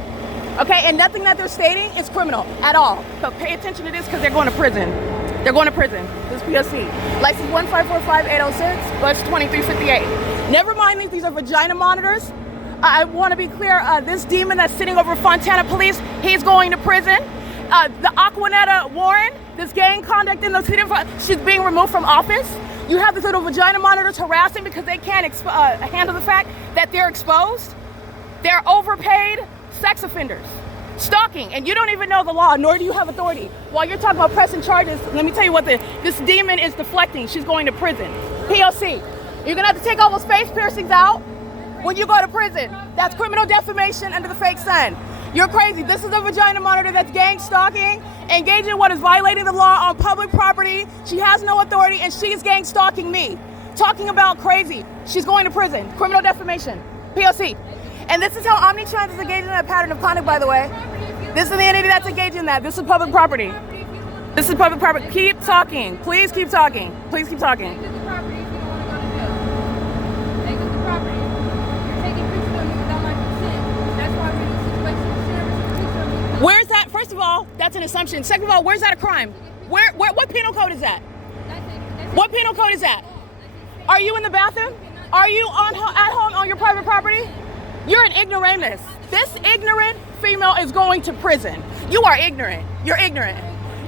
Okay, and nothing that they're stating is criminal at all. So pay attention to this because they're going to prison. They're going to prison. This is P.O.C. License 1545806, bus 2358. Never mind these are vagina monitors. I want to be clear, this demon that's sitting over Fontana police, he's going to prison. The Aquanetta Warren, this gang conduct in the city of she's being removed from office. You have these little vagina monitors harassing because they can't handle the fact that they're exposed. They're overpaid sex offenders, stalking, and you don't even know the law, nor do you have authority. While you're talking about pressing charges, let me tell you what this demon is deflecting. She's going to prison. P.O.C. You're gonna have to take all those face piercings out when you go to prison. That's criminal defamation under the fake sun. You're crazy. This is a vagina monitor that's gang stalking, engaging in what is violating the law on public property. She has no authority, and she's gang stalking me. Talking about crazy. She's going to prison. Criminal defamation. P.O.C. And this is how Omnitrans is engaging in a pattern of conduct, by the way. This is the entity that's engaging in that. This is public property. This is public property. Keep talking. Please keep talking. Please keep talking. Exit the property if you don't want to go to jail. Exit the property. You're taking pictures of me without my consent. That's why we're in this situation. You should never take a picture of me. Where's that? First of all, that's an assumption. Second of all, where's that a crime? What penal code is that? What penal code is that? Are you in the bathroom? Are you at home on your private property? You're an ignoramus. This ignorant female is going to prison. You are ignorant. You're ignorant.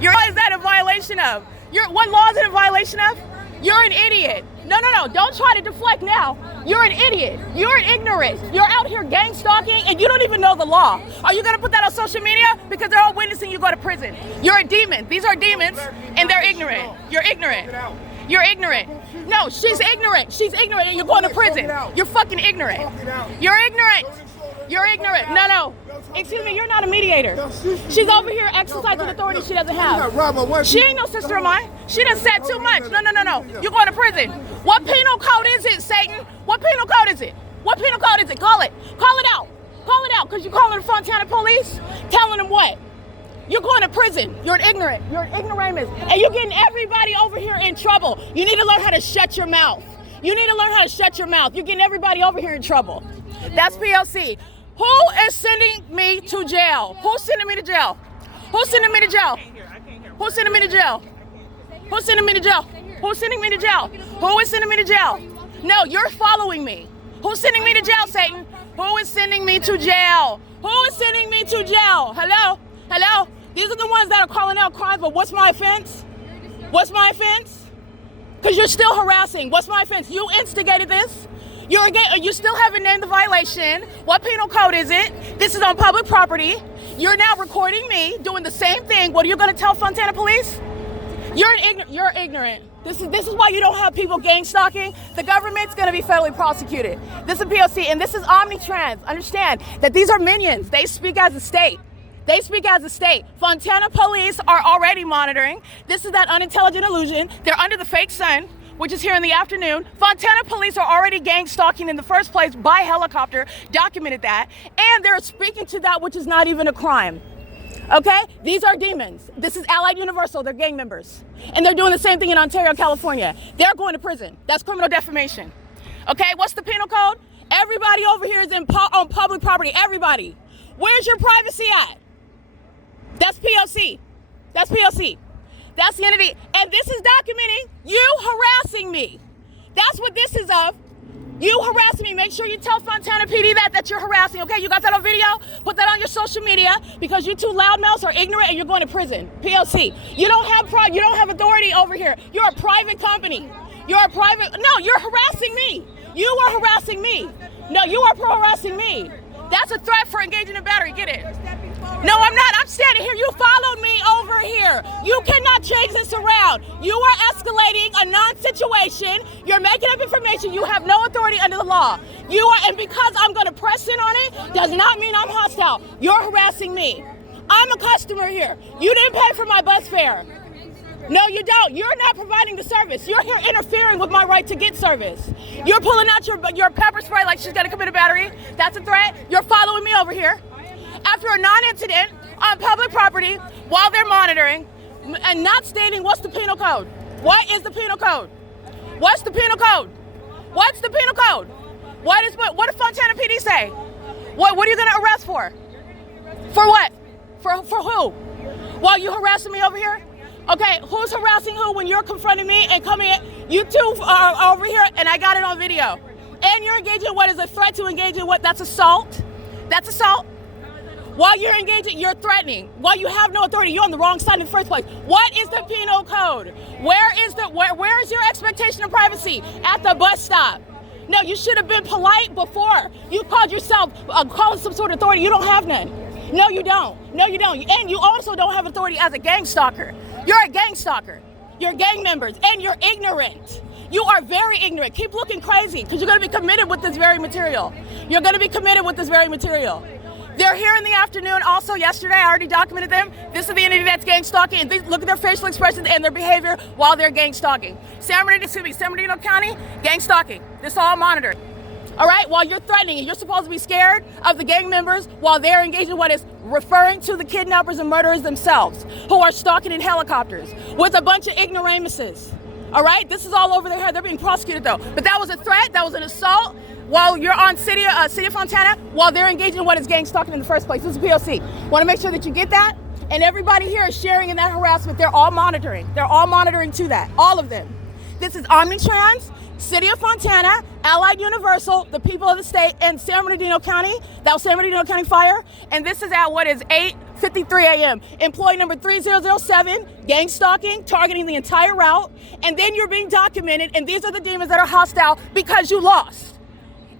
What is that a violation of? What law is it a violation of? You're an idiot. No. Don't try to deflect now. You're an idiot. You're an ignorant. You're out here gang stalking and you don't even know the law. Are you going to put that on social media? Because they're all witnessing you go to prison. You're a demon. These are demons and they're ignorant. You're ignorant. You're ignorant. No, she's ignorant. She's ignorant and you're going to prison. You're fucking ignorant. You're ignorant. You're ignorant. No. Excuse me, you're not a mediator. She's over here exercising authority she doesn't have. She ain't no sister of mine. She done said too much. No. You're going to prison. What penal code is it, Satan? What penal code is it? What penal code is it? Call it. Call it out. Call it out, because you're calling the Fontana police, telling them what? You're going to prison. You're an ignorant. You're an ignoramus. And you're getting everybody over here in trouble. You need to learn how to shut your mouth. You need to learn how to shut your mouth. You're getting everybody over here in trouble. That's P.O.C. Who is sending me to jail? Who's sending me to jail? Who's sending me to jail? Who's sending me to jail? Who's sending me to jail? Who's sending me to jail? Who is sending me to jail? No, you're following me. Who's sending me to jail, Satan? Who is sending me to jail? Who is sending me to jail? Hello? Hello? These are the ones that are calling out crimes, but what's my offense? What's my offense? Because you're still harassing. What's my offense? You instigated this. You still haven't named the violation. What penal code is it? This is on public property. You're now recording me doing the same thing. What are you going to tell Fontana police? You're ignorant. This is why you don't have people gang stalking. The government's going to be federally prosecuted. This is P.O.C. and this is Omnitrans. Understand that these are minions. They speak as a state. They speak as a state. Fontana police are already monitoring. This is that unintelligent illusion. They're under the fake sun, which is here in the afternoon. Fontana police are already gang stalking in the first place by helicopter, documented that, and they're speaking to that which is not even a crime. Okay? These are demons. This is Allied Universal, they're gang members. And they're doing the same thing in Ontario, California. They're going to prison. That's criminal defamation. Okay, what's the penal code? Everybody over here is on public property, everybody. Where's your privacy at? That's P.O.C. That's P.O.C. That's the entity. And this is documenting you harassing me. That's what this is of. You harassing me. Make sure you tell Fontana PD that you're harassing, okay? You got that on video? Put that on your social media because you two loudmouths are ignorant and you're going to prison. P.O.C. You don't have authority over here. You're a private company. You're a private, no, you're harassing me. You are harassing me. No, you are harassing me. That's a threat for engaging in battery. Get it? No, I'm not. I'm standing here. You followed me over here. You cannot change this around. You are escalating a non-situation. You're making up information. You have no authority under the law. You are, and because I'm going to press in on it, does not mean I'm hostile. You're harassing me. I'm a customer here. You didn't pay for my bus fare. No, you don't. You're not providing the service. You're here interfering with my right to get service. You're pulling out your pepper spray like she's going to commit a battery. That's a threat. You're following me over here. After a non-incident on public property while they're monitoring and not stating what's the penal code. What is the penal code? What's the penal code? What's the penal code? What did Fontana PD say? What are you going to arrest for? For what? For who? While you harassing me over here? Okay, who's harassing who when you're confronting me and coming in? You two are over here and I got it on video. And you're engaging in what is a threat to engage in what? That's assault. That's assault. While you're engaging, you're threatening. While you have no authority, you're on the wrong side in the first place. What is the penal code? Where is your expectation of privacy? At the bus stop. No, you should have been polite before. You called yourself, calling some sort of authority. You don't have none. No, you don't. No, you don't. And you also don't have authority as a gang stalker. You're a gang stalker. You're gang members, and you're ignorant. You are very ignorant. Keep looking crazy, because you're going to be committed with this very material. You're going to be committed with this very material. They're here in the afternoon. Also, yesterday, I already documented them. This is the entity that's gang stalking, and look at their facial expressions and their behavior while they're gang stalking. San Bernardino County, gang stalking. This is all monitored. All right, while you're threatening, and you're supposed to be scared of the gang members while they're engaged in what is referring to the kidnappers and murderers themselves, who are stalking in helicopters with a bunch of ignoramuses. All right, this is all over their head. They're being prosecuted though. But that was a threat, that was an assault while you're on City of Fontana, while they're engaging in what is gang stalking in the first place. This is P.O.C. Want to make sure that you get that? And everybody here is sharing in that harassment. They're all monitoring. They're all monitoring to that, all of them. This is Omnitrans, City of Fontana, Allied Universal, the people of the state, and San Bernardino County. That was San Bernardino County Fire. And this is at what is 8:53 a.m. Employee number 3007, gang stalking, targeting the entire route. And then you're being documented, and these are the demons that are hostile because you lost.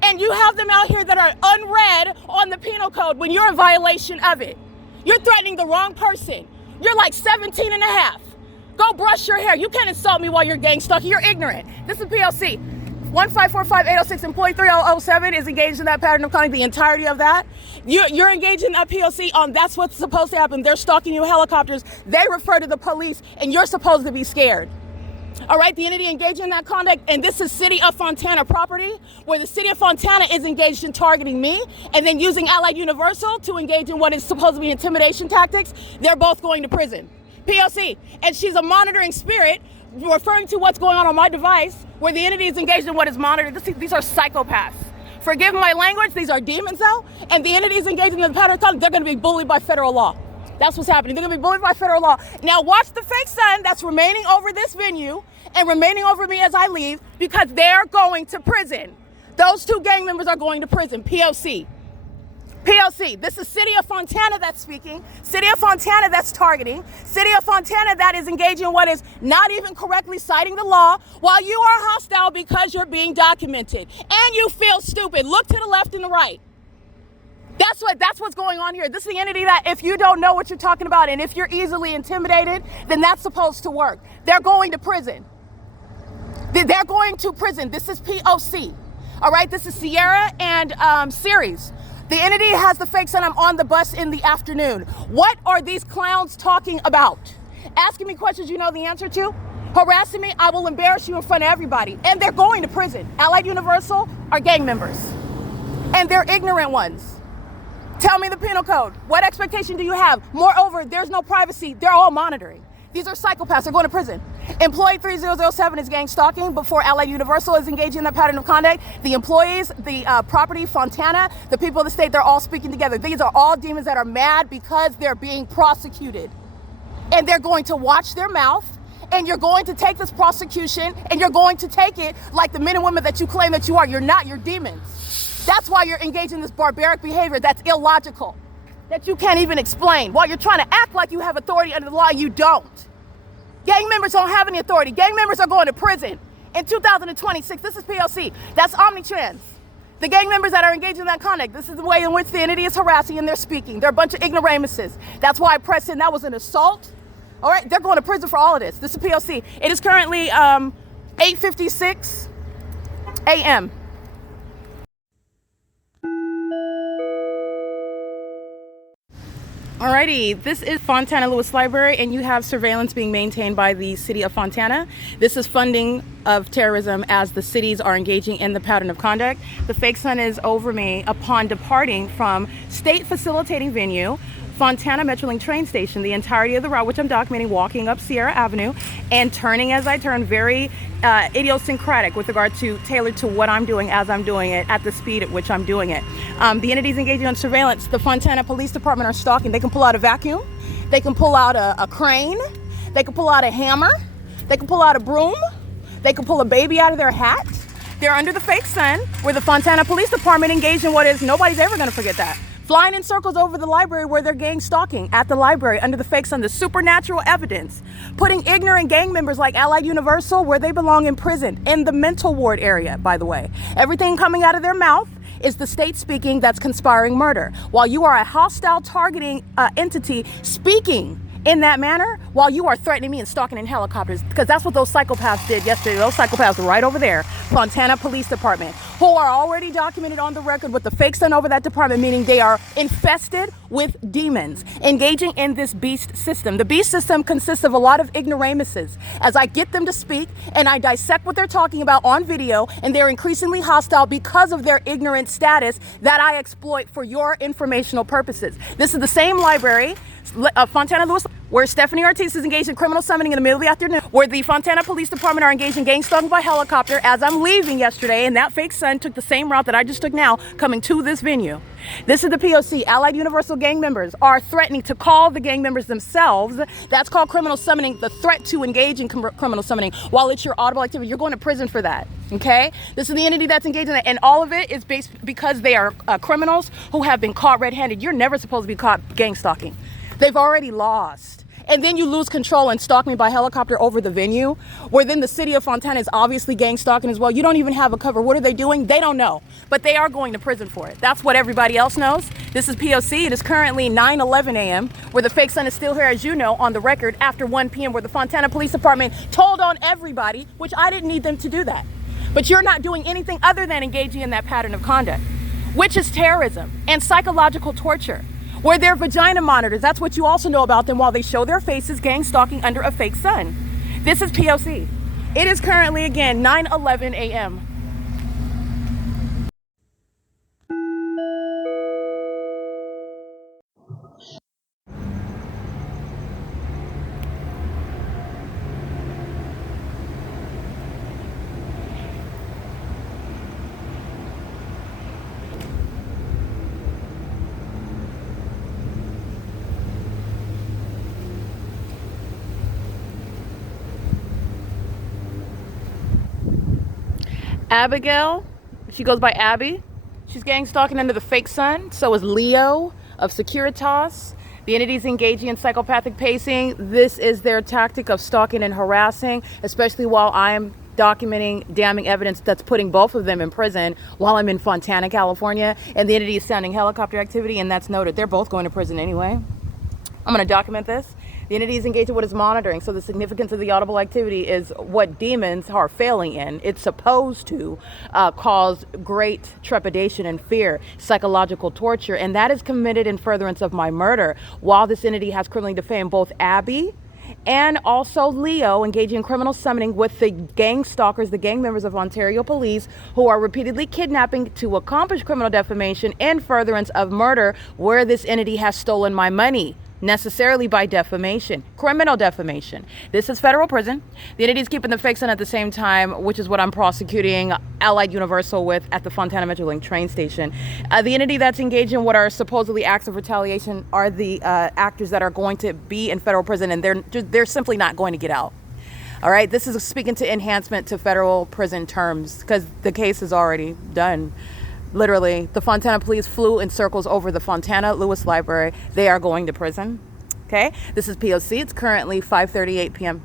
And you have them out here that are unread on the penal code when you're in violation of it. You're threatening the wrong person. You're like 17 and a half. Go brush your hair. You can't insult me while you're gang stalking. You're ignorant. This is P.O.C. 1545806, employee 3007 is engaged in that pattern of conduct, the entirety of that. You're engaged in that P.O.C. on that's what's supposed to happen. They're stalking you in helicopters. They refer to the police, and you're supposed to be scared. All right, the entity engaged in that conduct, and this is City of Fontana property, where the City of Fontana is engaged in targeting me, and then using Allied Universal to engage in what is supposed to be intimidation tactics. They're both going to prison. P.O.C. And she's a monitoring spirit, referring to what's going on my device, where the entity is engaged in what is monitored. These are psychopaths. Forgive my language, these are demons though, and the entity is engaging in the pattern of conduct. They're going to be bullied by federal law. That's what's happening. They're going to be bullied by federal law. Now watch the fake sun that's remaining over this venue and remaining over me as I leave, because they're going to prison. Those two gang members are going to prison. P.O.C. P.O.C. This is City of Fontana that's speaking. City of Fontana that's targeting. City of Fontana that is engaging in what is not even correctly citing the law, while you are hostile because you're being documented. And you feel stupid. Look to the left and the right. That's what's going on here. This is the entity that if you don't know what you're talking about, and if you're easily intimidated, then that's supposed to work. They're going to prison. They're going to prison. This is P.O.C. All right, this is Sierra and Series. The entity has the fake sun. I'm on the bus in the afternoon. What are these clowns talking about? Asking me questions you know the answer to? Harassing me, I will embarrass you in front of everybody. And they're going to prison. Allied Universal are gang members. And they're ignorant ones. Tell me the penal code. What expectation do you have? Moreover, there's no privacy. They're all monitoring. These are psychopaths. They're going to prison. Employee 3007 is gang stalking before Allied Universal is engaging in that pattern of conduct. The employees, the property, Fontana, the people of the state, they're all speaking together. These are all demons that are mad because they're being prosecuted. and they're going to watch their mouth, and you're going to take this prosecution, and you're going to take it like the men and women that you claim that you are. You're not, you're demons. That's why you're engaged in this barbaric behavior that's illogical, that you can't even explain. While you're trying to act like you have authority under the law, you don't. Gang members don't have any authority. Gang members are going to prison in 2026. This is P.O.C. That's omnitrans. The gang members that are engaged in that conduct, this is the way in which the entity is harassing and they're speaking. They're a bunch of ignoramuses. That's why I pressed in. That was an assault. All right, they're going to prison for all of this. This is P.O.C. It is currently 8:56 a.m. Alrighty, this is Fontana Lewis Library, and you have surveillance being maintained by the city of Fontana. This is funding of terrorism as the cities are engaging in the pattern of conduct. The fake sun is over me upon departing from state facilitating venue, Fontana Metrolink train station, the entirety of the route, which I'm documenting, walking up Sierra Avenue and turning as I turn, very idiosyncratic with regard to tailored to what I'm doing as I'm doing it at the speed at which I'm doing it. The entities engaging on surveillance, the Fontana Police Department are stalking. They can pull out a vacuum, they can pull out a crane, they can pull out a hammer, they can pull out a broom, they can pull a baby out of their hat. They're under the fake sun, where the Fontana Police Department engaged in what is, nobody's ever gonna forget that. Flying in circles over the library where they're gang stalking at the library under the fake sun, the supernatural evidence, putting ignorant gang members like Allied Universal where they belong in prison, in the mental ward area, by the way. Everything coming out of their mouth is the state speaking that's conspiring murder. While you are a hostile targeting entity speaking in that manner, while you are threatening me and stalking in helicopters, because that's what those psychopaths did yesterday. Those psychopaths are right over there, Fontana Police Department, who are already documented on the record with the fake sun over that department, meaning they are infested with demons, engaging in this beast system. The beast system consists of a lot of ignoramuses. As I get them to speak and I dissect what they're talking about on video, and they're increasingly hostile because of their ignorant status that I exploit for your informational purposes. This is the same library, Fontana Lewis, where Stephanie Ortiz is engaged in criminal summoning in the middle of the afternoon, where the Fontana Police Department are engaged in gang stalking by helicopter as I'm leaving yesterday, and that fake sun took the same route that I just took now, coming to this venue. This is the P.O.C. Allied Universal gang members are threatening to call the gang members themselves. That's called criminal summoning, the threat to engage in criminal summoning. While it's your audible activity, you're going to prison for that, okay? This is the entity that's engaged in that, and all of it is based because they are criminals who have been caught red-handed. You're never supposed to be caught gang stalking. They've already lost. And then you lose control and stalk me by helicopter over the venue, where then the city of Fontana is obviously gang stalking as well. You don't even have a cover. What are they doing? They don't know. But they are going to prison for it. That's what everybody else knows. This is P.O.C. It is currently 9:11 a.m., where the fake sun is still here, as you know, on the record, after 1 p.m., where the Fontana Police Department told on everybody, which I didn't need them to do that. But you're not doing anything other than engaging in that pattern of conduct, which is terrorism and psychological torture, where they're vagina monitors. That's what you also know about them, while they show their faces gang stalking under a fake sun. This is P.O.C. It is currently, again, 9:11 a.m. Abigail, she goes by Abby. She's gang stalking under the fake sun. So is Leo of Securitas. The entities engaging in psychopathic pacing. This is their tactic of stalking and harassing, especially while I'm documenting damning evidence that's putting both of them in prison while I'm in Fontana, California. And the entity is sounding helicopter activity, and that's noted. They're both going to prison anyway. I'm going to document this. The entity is engaged in what is monitoring. So the significance of the audible activity is what demons are failing in. It's supposed to cause great trepidation and fear, psychological torture, and that is committed in furtherance of my murder. While this entity has criminally defamed both Abby and also Leo, engaging in criminal summoning with the gang stalkers, the gang members of Ontario Police, who are repeatedly kidnapping to accomplish criminal defamation in furtherance of murder, where this entity has stolen my money. necessarily by defamation, criminal defamation. This is federal prison. The entity is keeping the fake sun at the same time, which is what I'm prosecuting Allied Universal with at the Fontana Metrolink train station. The entity that's engaged in what are supposedly acts of retaliation are the actors that are going to be in federal prison, and they're simply not going to get out. All right, this is speaking to enhancement to federal prison terms because the case is already done. Literally, the Fontana police flew in circles over the Fontana Lewis Library. They are going to prison. Okay, this is P.O.C. It's currently 5:38 p.m.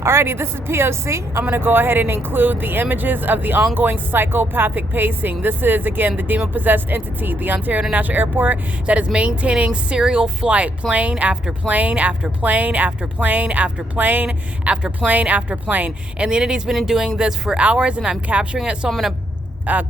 Alrighty, this is P.O.C. I'm going to go ahead and include the images of the ongoing psychopathic pacing. This is, again, the demon-possessed entity, the Ontario International Airport, that is maintaining serial flight, plane after plane after plane after plane after plane after plane after plane. And the entity's been doing this for hours, and I'm capturing it, so I'm going to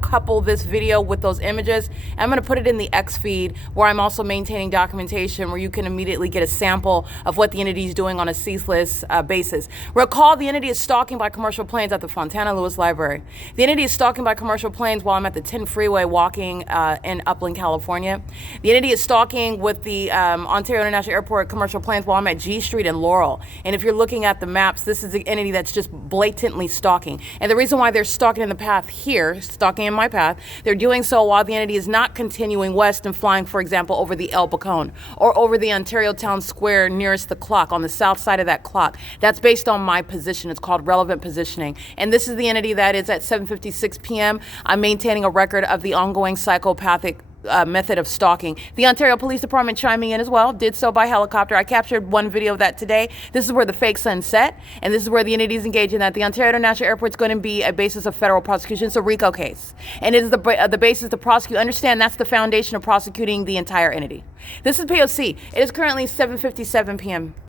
couple this video with those images. I'm going to put it in the X feed where I'm also maintaining documentation where you can immediately get a sample of what the entity is doing on a ceaseless basis. Recall, the entity is stalking by commercial planes at the Fontana Lewis Library. The entity is stalking by commercial planes while I'm at the 10 freeway walking in Upland, California. The entity is stalking with the Ontario International Airport commercial planes while I'm at G Street in Laurel. And if you're looking at the maps, this is the entity that's just blatantly stalking. And the reason why they're stalking in the path here, stalking in my path, they're doing so while the entity is not continuing west and flying, for example, over the El Bacon or over the Ontario Town Square nearest the clock, on the south side of that clock. That's based on my position. It's called relevant positioning. And this is the entity that is at 7:56 p.m. I'm maintaining a record of the ongoing psychopathic method of stalking. The Ontario Police Department chiming in as well, did so by helicopter. I captured one video of that today. This is where the fake sun set, and this is where the entity is engaged in that. The Ontario International Airport is going to be a basis of federal prosecution. It's a RICO case, and it is the basis to prosecute. Understand, that's the foundation of prosecuting the entire entity. This is P.O.C. It is currently 7:57 p.m.